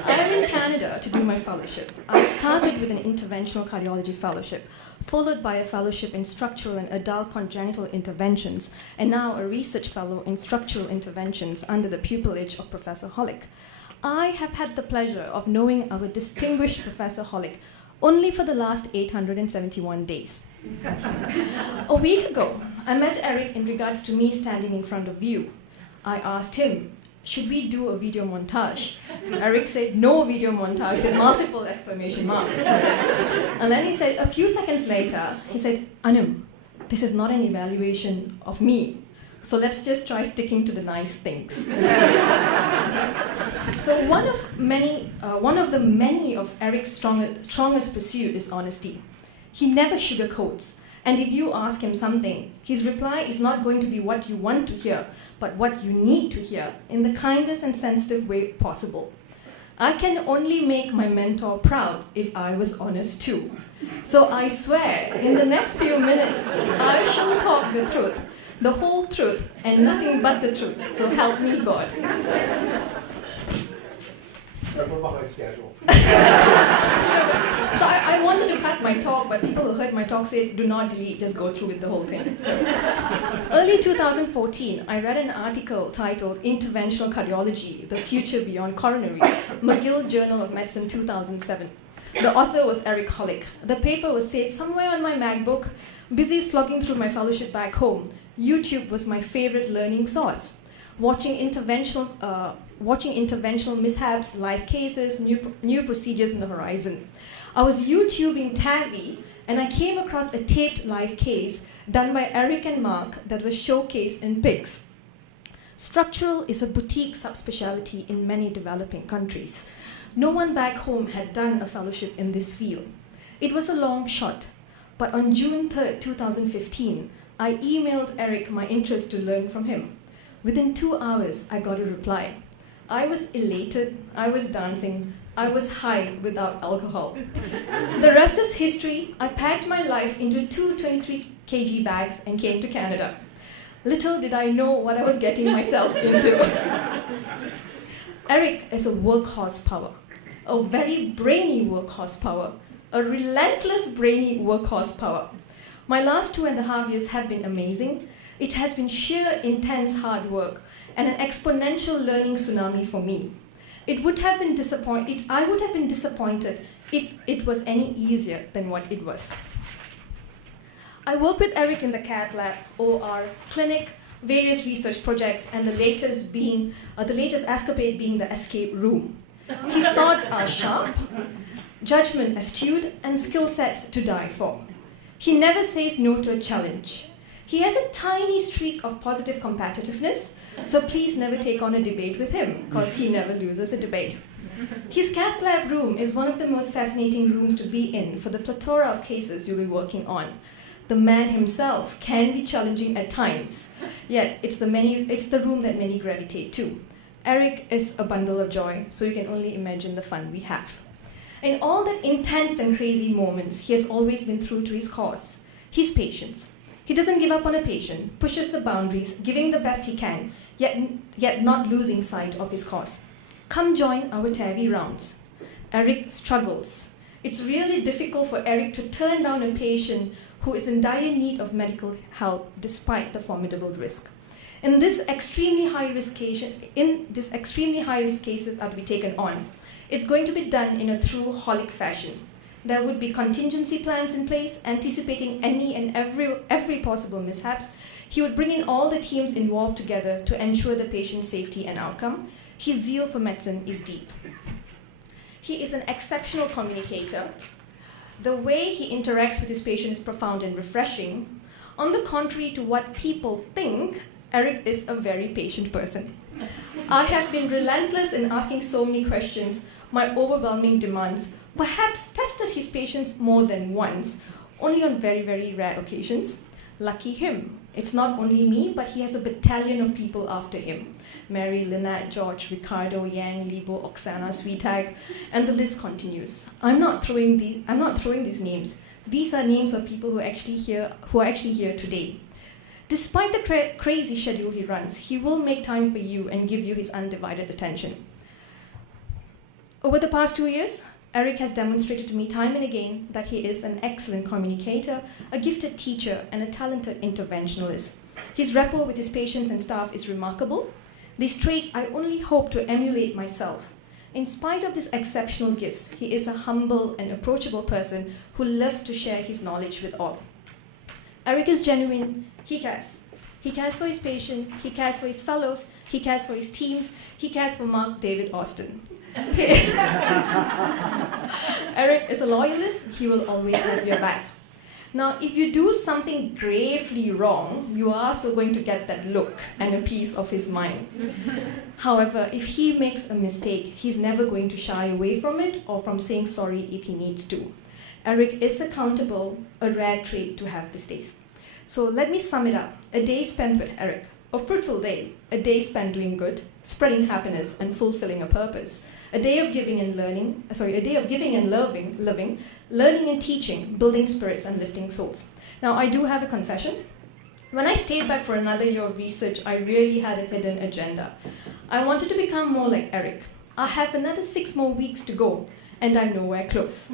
I'm in Canada to do my fellowship. I started with an interventional cardiology fellowship, followed by a fellowship in structural and adult congenital interventions, and now a research fellow in structural interventions under the pupillage of Professor Horlick. I have had the pleasure of knowing our distinguished Professor Horlick only for the last 871 days. A week ago, I met Eric in regards to me standing in front of you. I asked him, should we do a video montage? Eric said, no video montage, with multiple exclamation marks. And then he said, a few seconds later, he said, Anam, this is not an evaluation of me, so let's just try sticking to the nice things. So one of the many of Eric's strongest pursuit is honesty. He never sugarcoats, and if you ask him something, his reply is not going to be what you want to hear, but what you need to hear, in the kindest and sensitive way possible. I can only make my mentor proud if I was honest too. So I swear, in the next few minutes, I shall talk the truth, the whole truth, and nothing but the truth, so help me God. We're behind schedule. So I wanted to cut my talk, but people who heard my talk said, do not delete, just go through with the whole thing. So, early 2014, I read an article titled Interventional Cardiology, The Future Beyond Coronary, McGill Journal of Medicine 2007. The author was Eric Horlick. The paper was saved somewhere on my MacBook. Busy slogging through my fellowship back home, YouTube was my favorite learning source. Watching interventional mishaps, live cases, new procedures in the horizon. I was YouTubing TAVI, and I came across a taped live case done by Eric and Mark that was showcased in PICS. Structural is a boutique subspecialty in many developing countries. No one back home had done a fellowship in this field. It was a long shot, but on June 3rd, 2015, I emailed Eric my interest to learn from him. Within 2 hours, I got a reply. I was elated, I was dancing, I was high without alcohol. The rest is history. I packed my life into 2 23 kg bags and came to Canada. Little did I know what I was getting myself into. Eric is a work horsepower, a very brainy work horsepower, a relentless brainy work horsepower. My last 2.5 years have been amazing. It has been sheer, intense hard work and an exponential learning tsunami for me. I would have been disappointed if it was any easier than what it was. I work with Eric in the cath lab, OR, clinic, various research projects, and the latest escapade being the escape room. His thoughts are sharp, judgment astute, and skill sets to die for. He never says no to a challenge. He has a tiny streak of positive competitiveness, so please never take on a debate with him, because he never loses a debate. His cath lab room is one of the most fascinating rooms to be in for the plethora of cases you'll be working on. The man himself can be challenging at times, yet it's the room that many gravitate to. Eric is a bundle of joy, so you can only imagine the fun we have. In all that intense and crazy moments, he has always been true to his cause, his patients, He doesn't give up on a patient, pushes the boundaries, giving the best he can, yet not losing sight of his cause. Come join our TAVI rounds. Eric struggles. It's really difficult for Eric to turn down a patient who is in dire need of medical help despite the formidable risk. In this extremely high-risk cases are to be taken on, it's going to be done in a true Horlick fashion. There would be contingency plans in place, anticipating any and every possible mishaps. He would bring in all the teams involved together to ensure the patient's safety and outcome. His zeal for medicine is deep. He is an exceptional communicator. The way he interacts with his patient is profound and refreshing. On the contrary to what people think, Eric is a very patient person. I have been relentless in asking so many questions. My overwhelming demands perhaps tested his patience more than once, only on very, very rare occasions. Lucky him. It's not only me, but he has a battalion of people after him. Mary, Lynette, George, Ricardo, Yang, Libo, Oksana, Sweetag, and the list continues. I'm not throwing these names. These are names of people who are actually here today. Despite the crazy schedule he runs, he will make time for you and give you his undivided attention. Over the past 2 years, Eric has demonstrated to me time and again that he is an excellent communicator, a gifted teacher, and a talented interventionalist. His rapport with his patients and staff is remarkable. These traits I only hope to emulate myself. In spite of these exceptional gifts, he is a humble and approachable person who loves to share his knowledge with all. Eric is genuine. He cares. He cares for his patient. He cares for his fellows. He cares for his teams. He cares for Mark David Austin. Eric is a loyalist. He will always have your back. Now, if you do something gravely wrong, you are also going to get that look and a piece of his mind. However, if he makes a mistake, he's never going to shy away from it or from saying sorry if he needs to. Eric is accountable, a rare trait to have these days. So let me sum it up. A day spent with Eric, a fruitful day, a day spent doing good, spreading happiness and fulfilling a purpose. A day of giving and loving, learning and teaching, building spirits and lifting souls. Now, I do have a confession. When I stayed back for another year of research, I really had a hidden agenda. I wanted to become more like Eric. I have another 6 more weeks to go, and I'm nowhere close.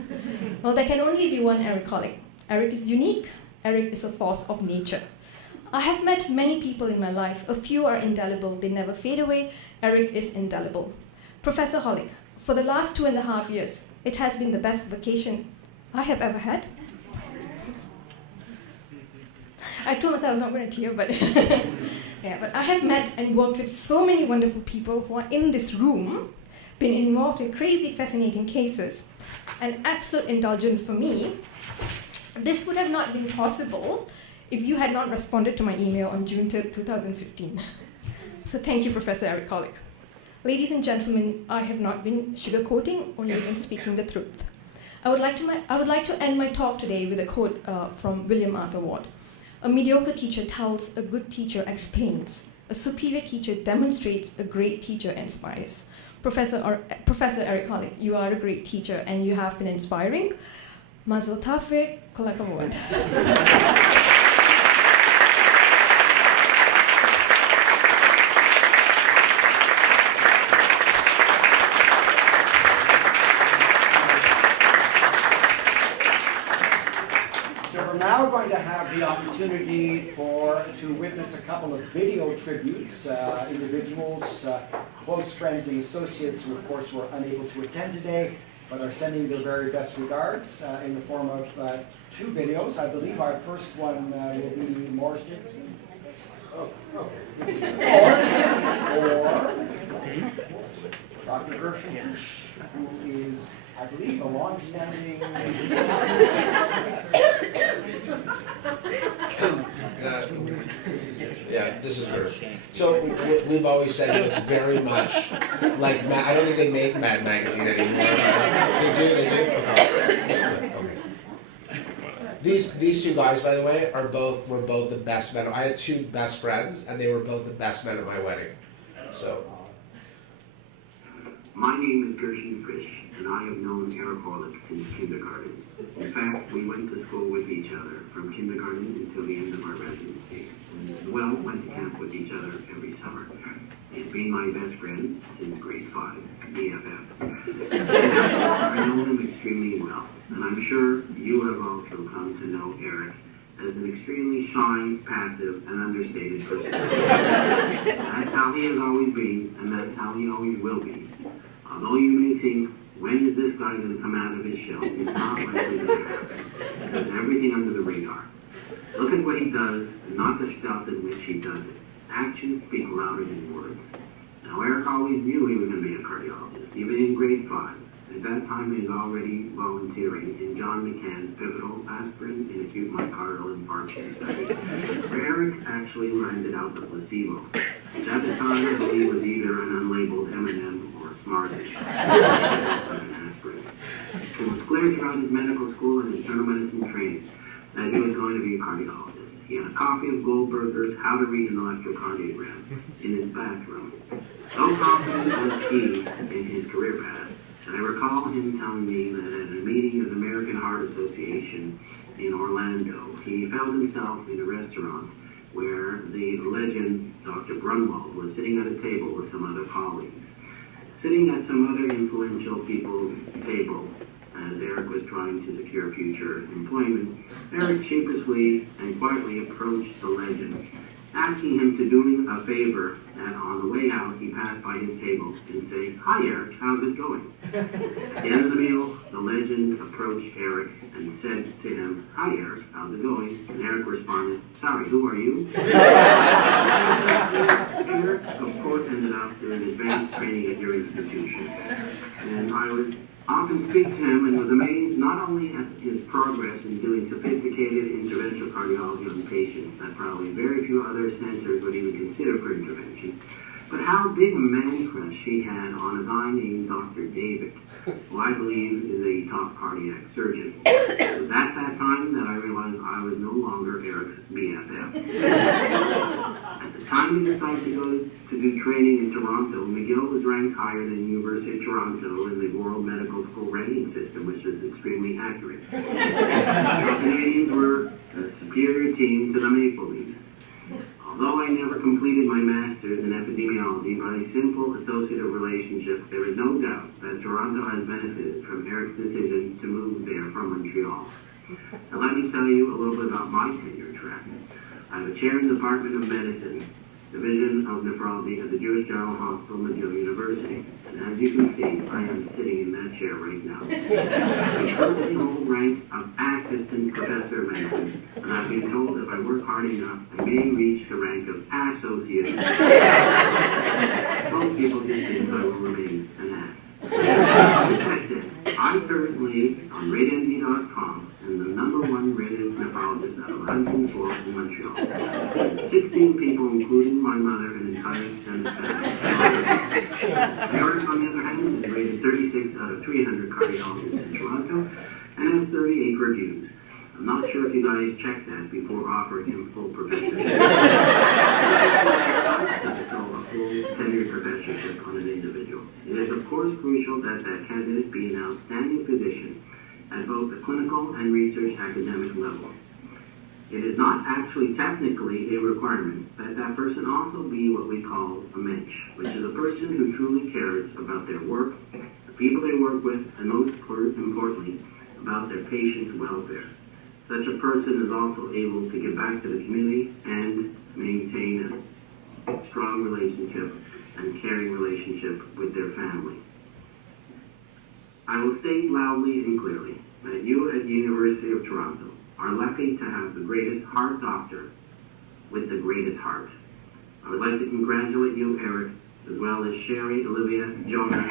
Well, there can only be one Eric Horlick. Eric is unique. Eric is a force of nature. I have met many people in my life. A few are indelible. They never fade away. Eric is indelible. Professor Horlick, for the last 2.5 years, it has been the best vacation I have ever had. I told myself I was not going to tear, but but I have met and worked with so many wonderful people who are in this room, been involved in crazy, fascinating cases, and absolute indulgence for me. This would have not been possible if you had not responded to my email on June 3rd, 2015. So thank you, Professor Eric Horlick. Ladies and gentlemen, I have not been sugarcoating, only been speaking the truth. I would like to end my talk today with a quote from William Arthur Ward. A mediocre teacher tells, a good teacher explains. A superior teacher demonstrates, a great teacher inspires. Professor Eric Horlick, you are a great teacher and you have been inspiring. Mazel tov, kol hakavod. Now going to have the opportunity to witness a couple of video tributes, individuals, close friends and associates who of course were unable to attend today, but are sending their very best regards in the form of 2 videos. I believe our first one will be Morris Jacobson. Oh, okay. Or Dr. Gershon, who is, I believe, a long-standing... Yeah, this is hers. So we've always said it looks very much like I don't think they make Mad Magazine anymore. They do. Okay. These 2 guys, by the way, were both the best men. I had 2 best friends, and they were both the best men at my wedding. So. My name is and I have known Eric Horlick since kindergarten. In fact, we went to school with each other from kindergarten until the end of our residency, and as well went to camp with each other every summer. He's been my best friend since grade 5, BFF. I know him extremely well, and I'm sure you have also come to know Eric as an extremely shy, passive, and understated person. That's how he has always been, and that's how he always will be. Although you may think, when is this guy going to come out of his shell? It's not likely to happen, because everything under the radar. Look at what he does, and not the stuff in which he does it. Actions speak louder than words. Now, Eric always knew he was going to be a cardiologist, even in grade 5. At that time, he was already volunteering in John McCann's pivotal aspirin and acute myocardial infarction study, where Eric actually landed out the placebo, which at the time I believe was either an unlabeled M&M or a Smartish aspirin. It was clear throughout his medical school and his internal medicine training that he was going to be a cardiologist. He had a copy of Goldberger's How to Read an Electrocardiogram in his bathroom. So confident was he in his career path, and I recall him telling me that at a meeting of the American Heart Association in Orlando, he found himself in a restaurant where the legend Dr. Brunwald was sitting at a table with some other colleagues. Sitting at some other influential people's table, as Eric was trying to secure future employment, Eric sheepishly and quietly approached the legend, asking him to do him a favor, and on the way out, he passed by his table and say, "Hi, Eric, how's it going?" At the end of the meal, the legend approached Eric and said to him, "Hi, Eric, how's it going?" And Eric responded, "Sorry, who are you?" Eric, of course, ended up doing advanced training at your institution, and I would often speak to him and was amazed not only at his progress in doing sophisticated interventional cardiology on patients that probably very few other centers would even consider for intervention, but how big a man crush he had on a guy named Dr. David, who I believe is a top cardiac surgeon. It was at that time that I realized I was no longer Eric's BFF. At the time he decided to go to do training in Toronto, McGill was ranked higher than the University of Toronto in the World Medical School ranking system, which is extremely accurate. The Canadians were a superior team to the Maple Leafs. Although I never completed my master's in epidemiology, by a simple associative relationship, there is no doubt that Toronto has benefited from Eric's decision to move there from Montreal. Now let me tell you a little bit about my tenure track. I have a chair in the Department of Medicine, Division of Nephrology at the Jewish General Hospital, McGill University. And as you can see, I am sitting in that chair right now. I currently hold rank of Assistant Professor of Medicine, and I've been told if I work hard enough, I may reach the rank of Associate. Most people just think I will remain an ass. That's it. I'm currently on RateMD.com and the #1 rated nephrologist out of 104 in Montreal. 16 people, including my mother, and entire extended family. Eric, on the other hand, is rated 36 out of 300 cardiologists in Toronto and has 38 reviews. I'm not sure if you guys checked that before offering him full professorship. So a full tenured professorship on an individual. It is of course crucial that that candidate be an outstanding physician at both the clinical and research academic level. It is not actually technically a requirement that that person also be what we call a mensch, which is a person who truly cares about their work, the people they work with, and most importantly, about their patients' welfare. Such a person is also able to give back to the community and maintain a strong relationship and caring relationship with their family. I will state loudly and clearly that you at the University of Toronto are lucky to have the greatest heart doctor with the greatest heart. I would like to congratulate you, Eric, as well as Sherry, Olivia, Jonah,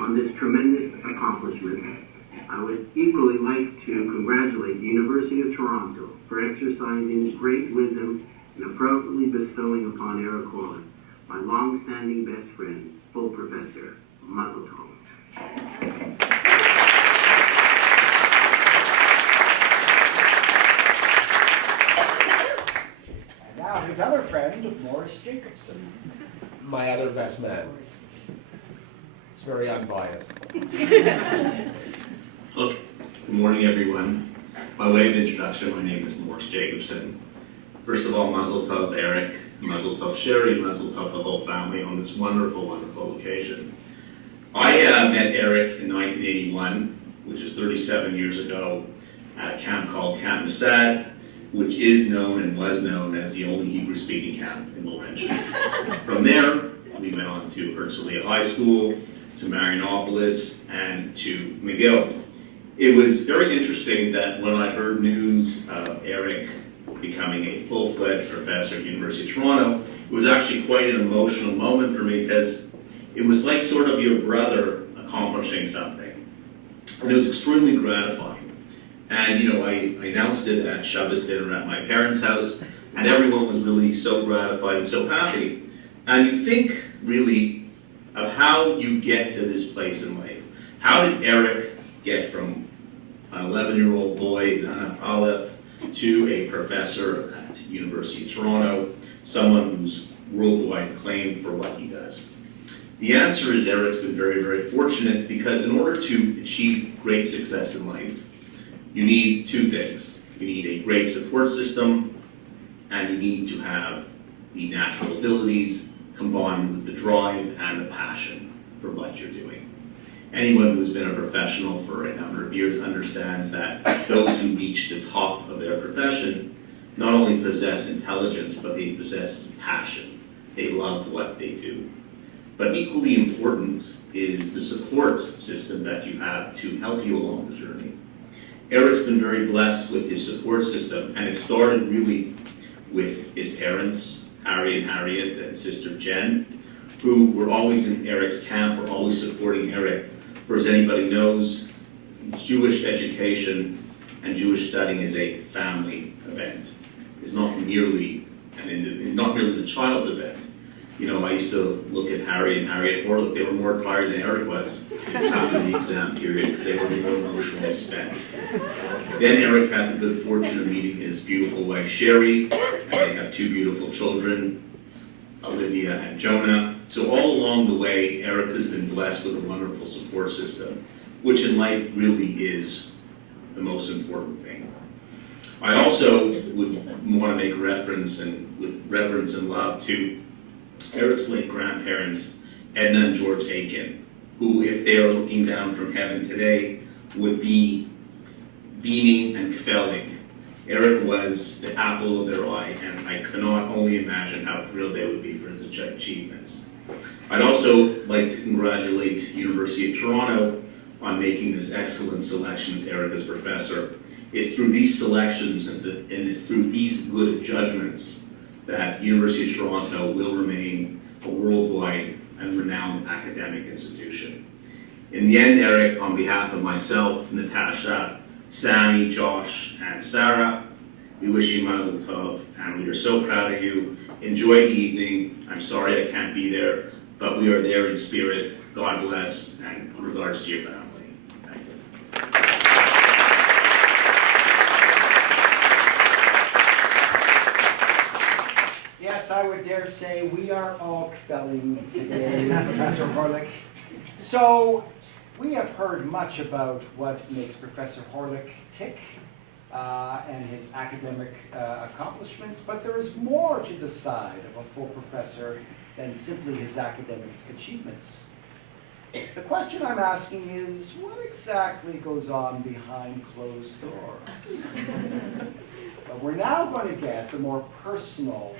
on this tremendous accomplishment. I would equally like to congratulate the University of Toronto for exercising great wisdom and appropriately bestowing upon Eric Horlick, my long-standing best friend, full professor, Mazel Tov. And now his other friend, Morris Jacobson. My other best man. It's very unbiased. Look, good morning, everyone. By way of introduction, my name is Morris Jacobson. First of all, Mazel Tov, Eric, Mazel Tov, Sherry, Mazel Tov, the whole family on this wonderful, wonderful occasion. I met Eric in 1981, which is 37 years ago, at a camp called Camp Masad, which is known and was known as the only Hebrew-speaking camp in the Laurentians. From there, we went on to Herzliya High School, to Marianopolis, and to McGill. It was very interesting that when I heard news of Eric becoming a full-fledged professor at the University of Toronto, it was actually quite an emotional moment for me because it was like sort of your brother accomplishing something. And it was extremely gratifying. And I announced it at Shabbos dinner at my parents' house, and everyone was really so gratified and so happy. And you think really of how you get to this place in life. How did Eric get from an 11-year-old boy in Anaf Aleph to a professor at the University of Toronto, someone who's worldwide acclaimed for what he does? The answer is Eric's been very, very fortunate because in order to achieve great success in life, you need two things. You need a great support system, and you need to have the natural abilities combined with the drive and the passion for what you're doing. Anyone who's been a professional for a number of years understands that those who reach the top of their profession not only possess intelligence, but they possess passion. They love what they do. But equally important is the support system that you have to help you along the journey. Eric's been very blessed with his support system, and it started really with his parents, Harry and Harriet, and sister Jen, who were always in Eric's camp, were always supporting Eric. For as anybody knows, Jewish education and Jewish studying is a family event. It's not merely the child's event. I used to look at Harry and Harriet Horlick. They were more tired than Eric was after the exam period because they were more emotionally spent. Then Eric had the good fortune of meeting his beautiful wife, Sherry, and they have two beautiful children, Olivia and Jonah. So all along the way, Eric has been blessed with a wonderful support system, which in life really is the most important thing. I also would want to make reference, and with reverence and love, to Eric's late grandparents, Edna and George Aiken, who, if they are looking down from heaven today, would be beaming and kvelling. Eric was the apple of their eye, and I cannot only imagine how thrilled they would be for his achievements. I'd also like to congratulate University of Toronto on making this excellent selection as Eric as professor. It's through these selections and it's through these good judgments that University of Toronto will remain a worldwide and renowned academic institution. In the end, Eric, on behalf of myself, Natasha, Sammy, Josh, and Sarah, we wish you Mazel Tov, and we are so proud of you. Enjoy the evening. I'm sorry I can't be there, but we are there in spirit. God bless, and regards to your family. Thank you. Yes, I would dare say we are all kvelling today, Professor Horlick. So, we have heard much about what makes Professor Horlick tick and his academic accomplishments, but there is more to the side of a full professor than simply his academic achievements. The question I'm asking is, what exactly goes on behind closed doors? But we're now going to get the more personal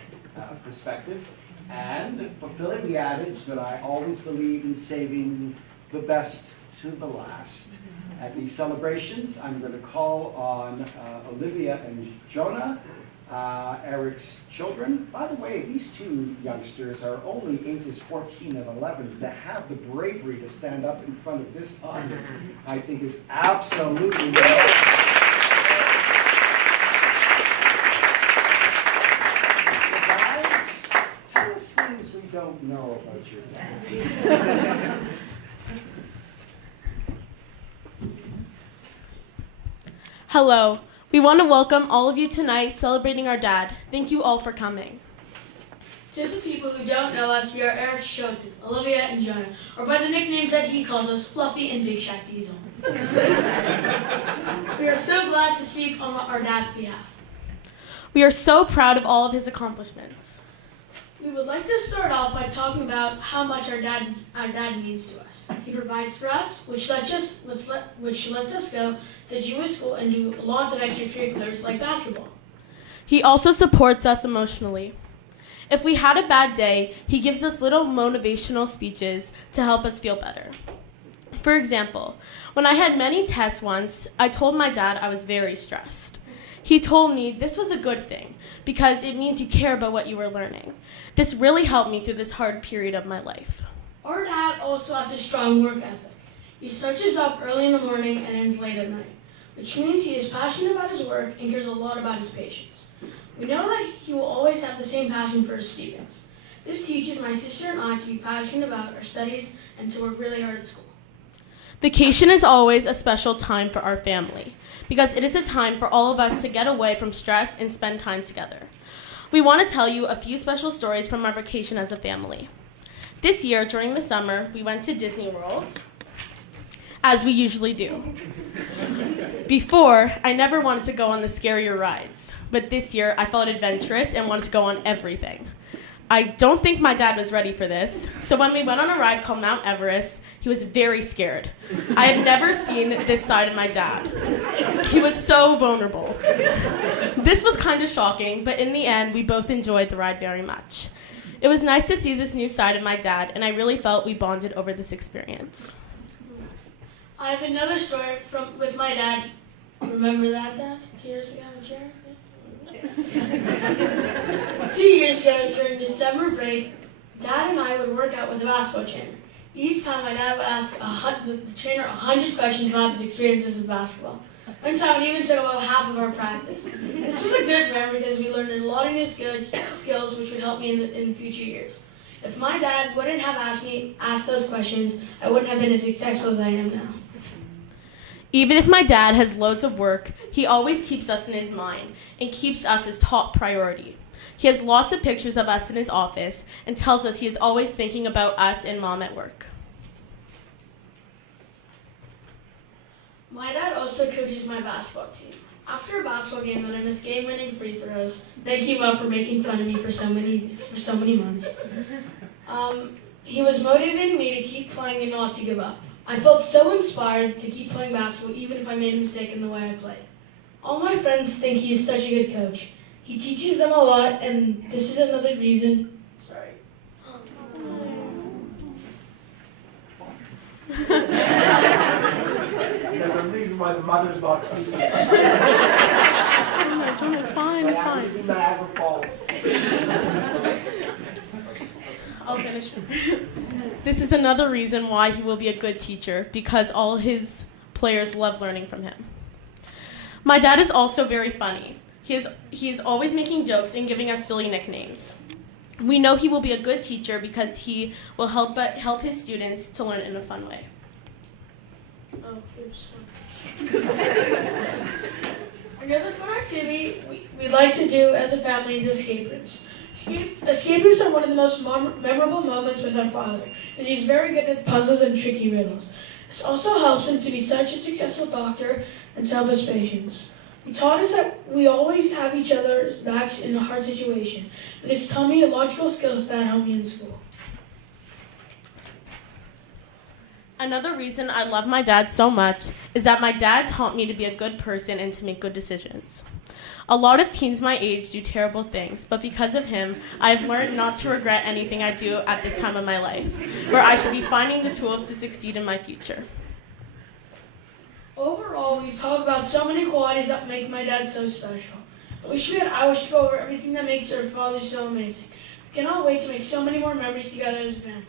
perspective and fulfilling the adage that I always believe in saving the best to the last. At these celebrations, I'm going to call on Olivia and Jonah, Eric's children. By the way, these two youngsters are only ages 14 and 11. To have the bravery to stand up in front of this audience, I think is absolutely amazing. Things we don't know about your dad. Hello. We want to welcome all of you tonight celebrating our dad. Thank you all for coming. To the people who don't know us, we are Eric's children, Olivia and Jonah, or by the nicknames that he calls us, Fluffy and Big Shaq Diesel. We are so glad to speak on our dad's behalf. We are so proud of all of his accomplishments. We would like to start off by talking about how much our dad means to us. He provides for us, which lets us go to Jewish school and do lots of extracurriculars like basketball. He also supports us emotionally. If we had a bad day, he gives us little motivational speeches to help us feel better. For example, when I had many tests once, I told my dad I was very stressed. He told me this was a good thing because it means you care about what you were learning. This really helped me through this hard period of my life. Our dad also has a strong work ethic. He starts his job early in the morning and ends late at night, which means he is passionate about his work and cares a lot about his patients. We know that he will always have the same passion for his students. This teaches my sister and I to be passionate about our studies and to work really hard at school. Vacation is always a special time for our family because it is a time for all of us to get away from stress and spend time together. We want to tell you a few special stories from our vacation as a family. This year, during the summer, we went to Disney World, as we usually do. Before, I never wanted to go on the scarier rides, but this year I felt adventurous and wanted to go on everything. I don't think my dad was ready for this, so when we went on a ride called Mount Everest, he was very scared. I had never seen this side of my dad. He was so vulnerable. This was kind of shocking, but in the end, we both enjoyed the ride very much. It was nice to see this new side of my dad, and I really felt we bonded over this experience. I have another story with my dad. Remember that, Dad? 2 years ago in the chair? Yeah. 2 years ago, during the summer break, Dad and I would work out with a basketball trainer. Each time, my dad would ask the trainer 100 questions about his experiences with basketball. One time, it even took about half of our practice. This was a good memory because we learned a lot of new skills which would help me in future years. If my dad wouldn't have asked those questions, I wouldn't have been as successful as I am now. Even if my dad has loads of work, he always keeps us in his mind and keeps us his top priority. He has lots of pictures of us in his office and tells us he is always thinking about us and Mom at work. My dad also coaches my basketball team. After a basketball game when I miss game-winning free throws, thank you, Mo, for making fun of me for so many months. He was motivating me to keep playing and not to give up. I felt so inspired to keep playing basketball even if I made a mistake in the way I played. All my friends think he is such a good coach. He teaches them a lot, and this is another reason. Sorry. There's a reason why the mother's not speaking. It's fine, it's fine. Be Niagara Falls. I'll finish. This is another reason why he will be a good teacher, because all his players love learning from him. My dad is also very funny. He is always making jokes and giving us silly nicknames. We know he will be a good teacher because he will help his students to learn in a fun way. Oh, oops. Another fun activity we like to do as a family is escape rooms. Escape rooms are one of the most memorable moments with our father, as he's very good with puzzles and tricky riddles. This also helps him to be such a successful doctor and to help his patients. He taught us that we always have each other's backs in a hard situation, and has taught me logical skills that help me in school. Another reason I love my dad so much is that my dad taught me to be a good person and to make good decisions. A lot of teens my age do terrible things, but because of him, I've learned not to regret anything I do at this time of my life, where I should be finding the tools to succeed in my future. Overall, we've talked about so many qualities that make my dad so special. I wish we had hours to go over everything that makes our father so amazing. We cannot wait to make so many more memories together as a family.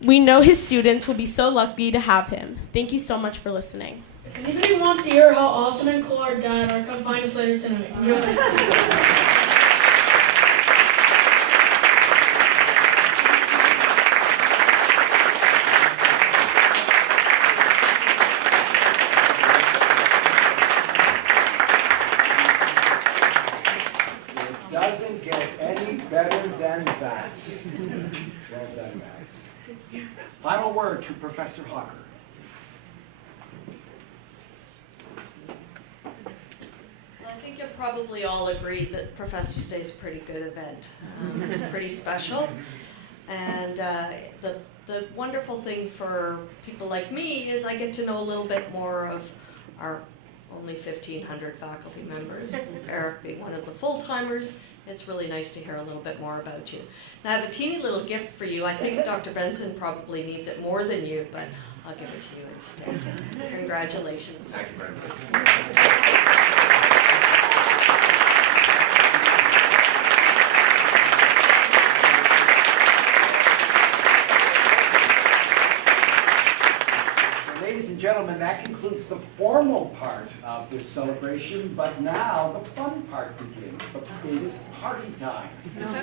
We know his students will be so lucky to have him. Thank you so much for listening. If anybody wants to hear how awesome and cool our dad are, come find us later tonight. Enjoy this. It doesn't get any better them as. Final word to Professor Hawker. Well, I think you'll probably all agree that Professor's Day is a pretty good event. It was pretty special. And the wonderful thing for people like me is I get to know a little bit more of our only 1,500 faculty members, Eric being one of the full-timers. It's really nice to hear a little bit more about you. Now, I have a teeny little gift for you. I think Dr. Benson probably needs it more than you, but I'll give it to you instead. Congratulations. Thank you very much. Ladies and gentlemen, that concludes the formal part of this celebration, but now the fun part begins. It is party time.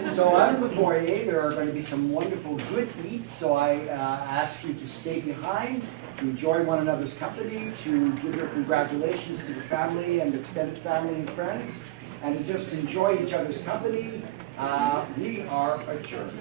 So out in the foyer, there are going to be some wonderful good eats, so I ask you to stay behind, to enjoy one another's company, to give your congratulations to the family and extended family and friends, and to just enjoy each other's company. We are adjourned.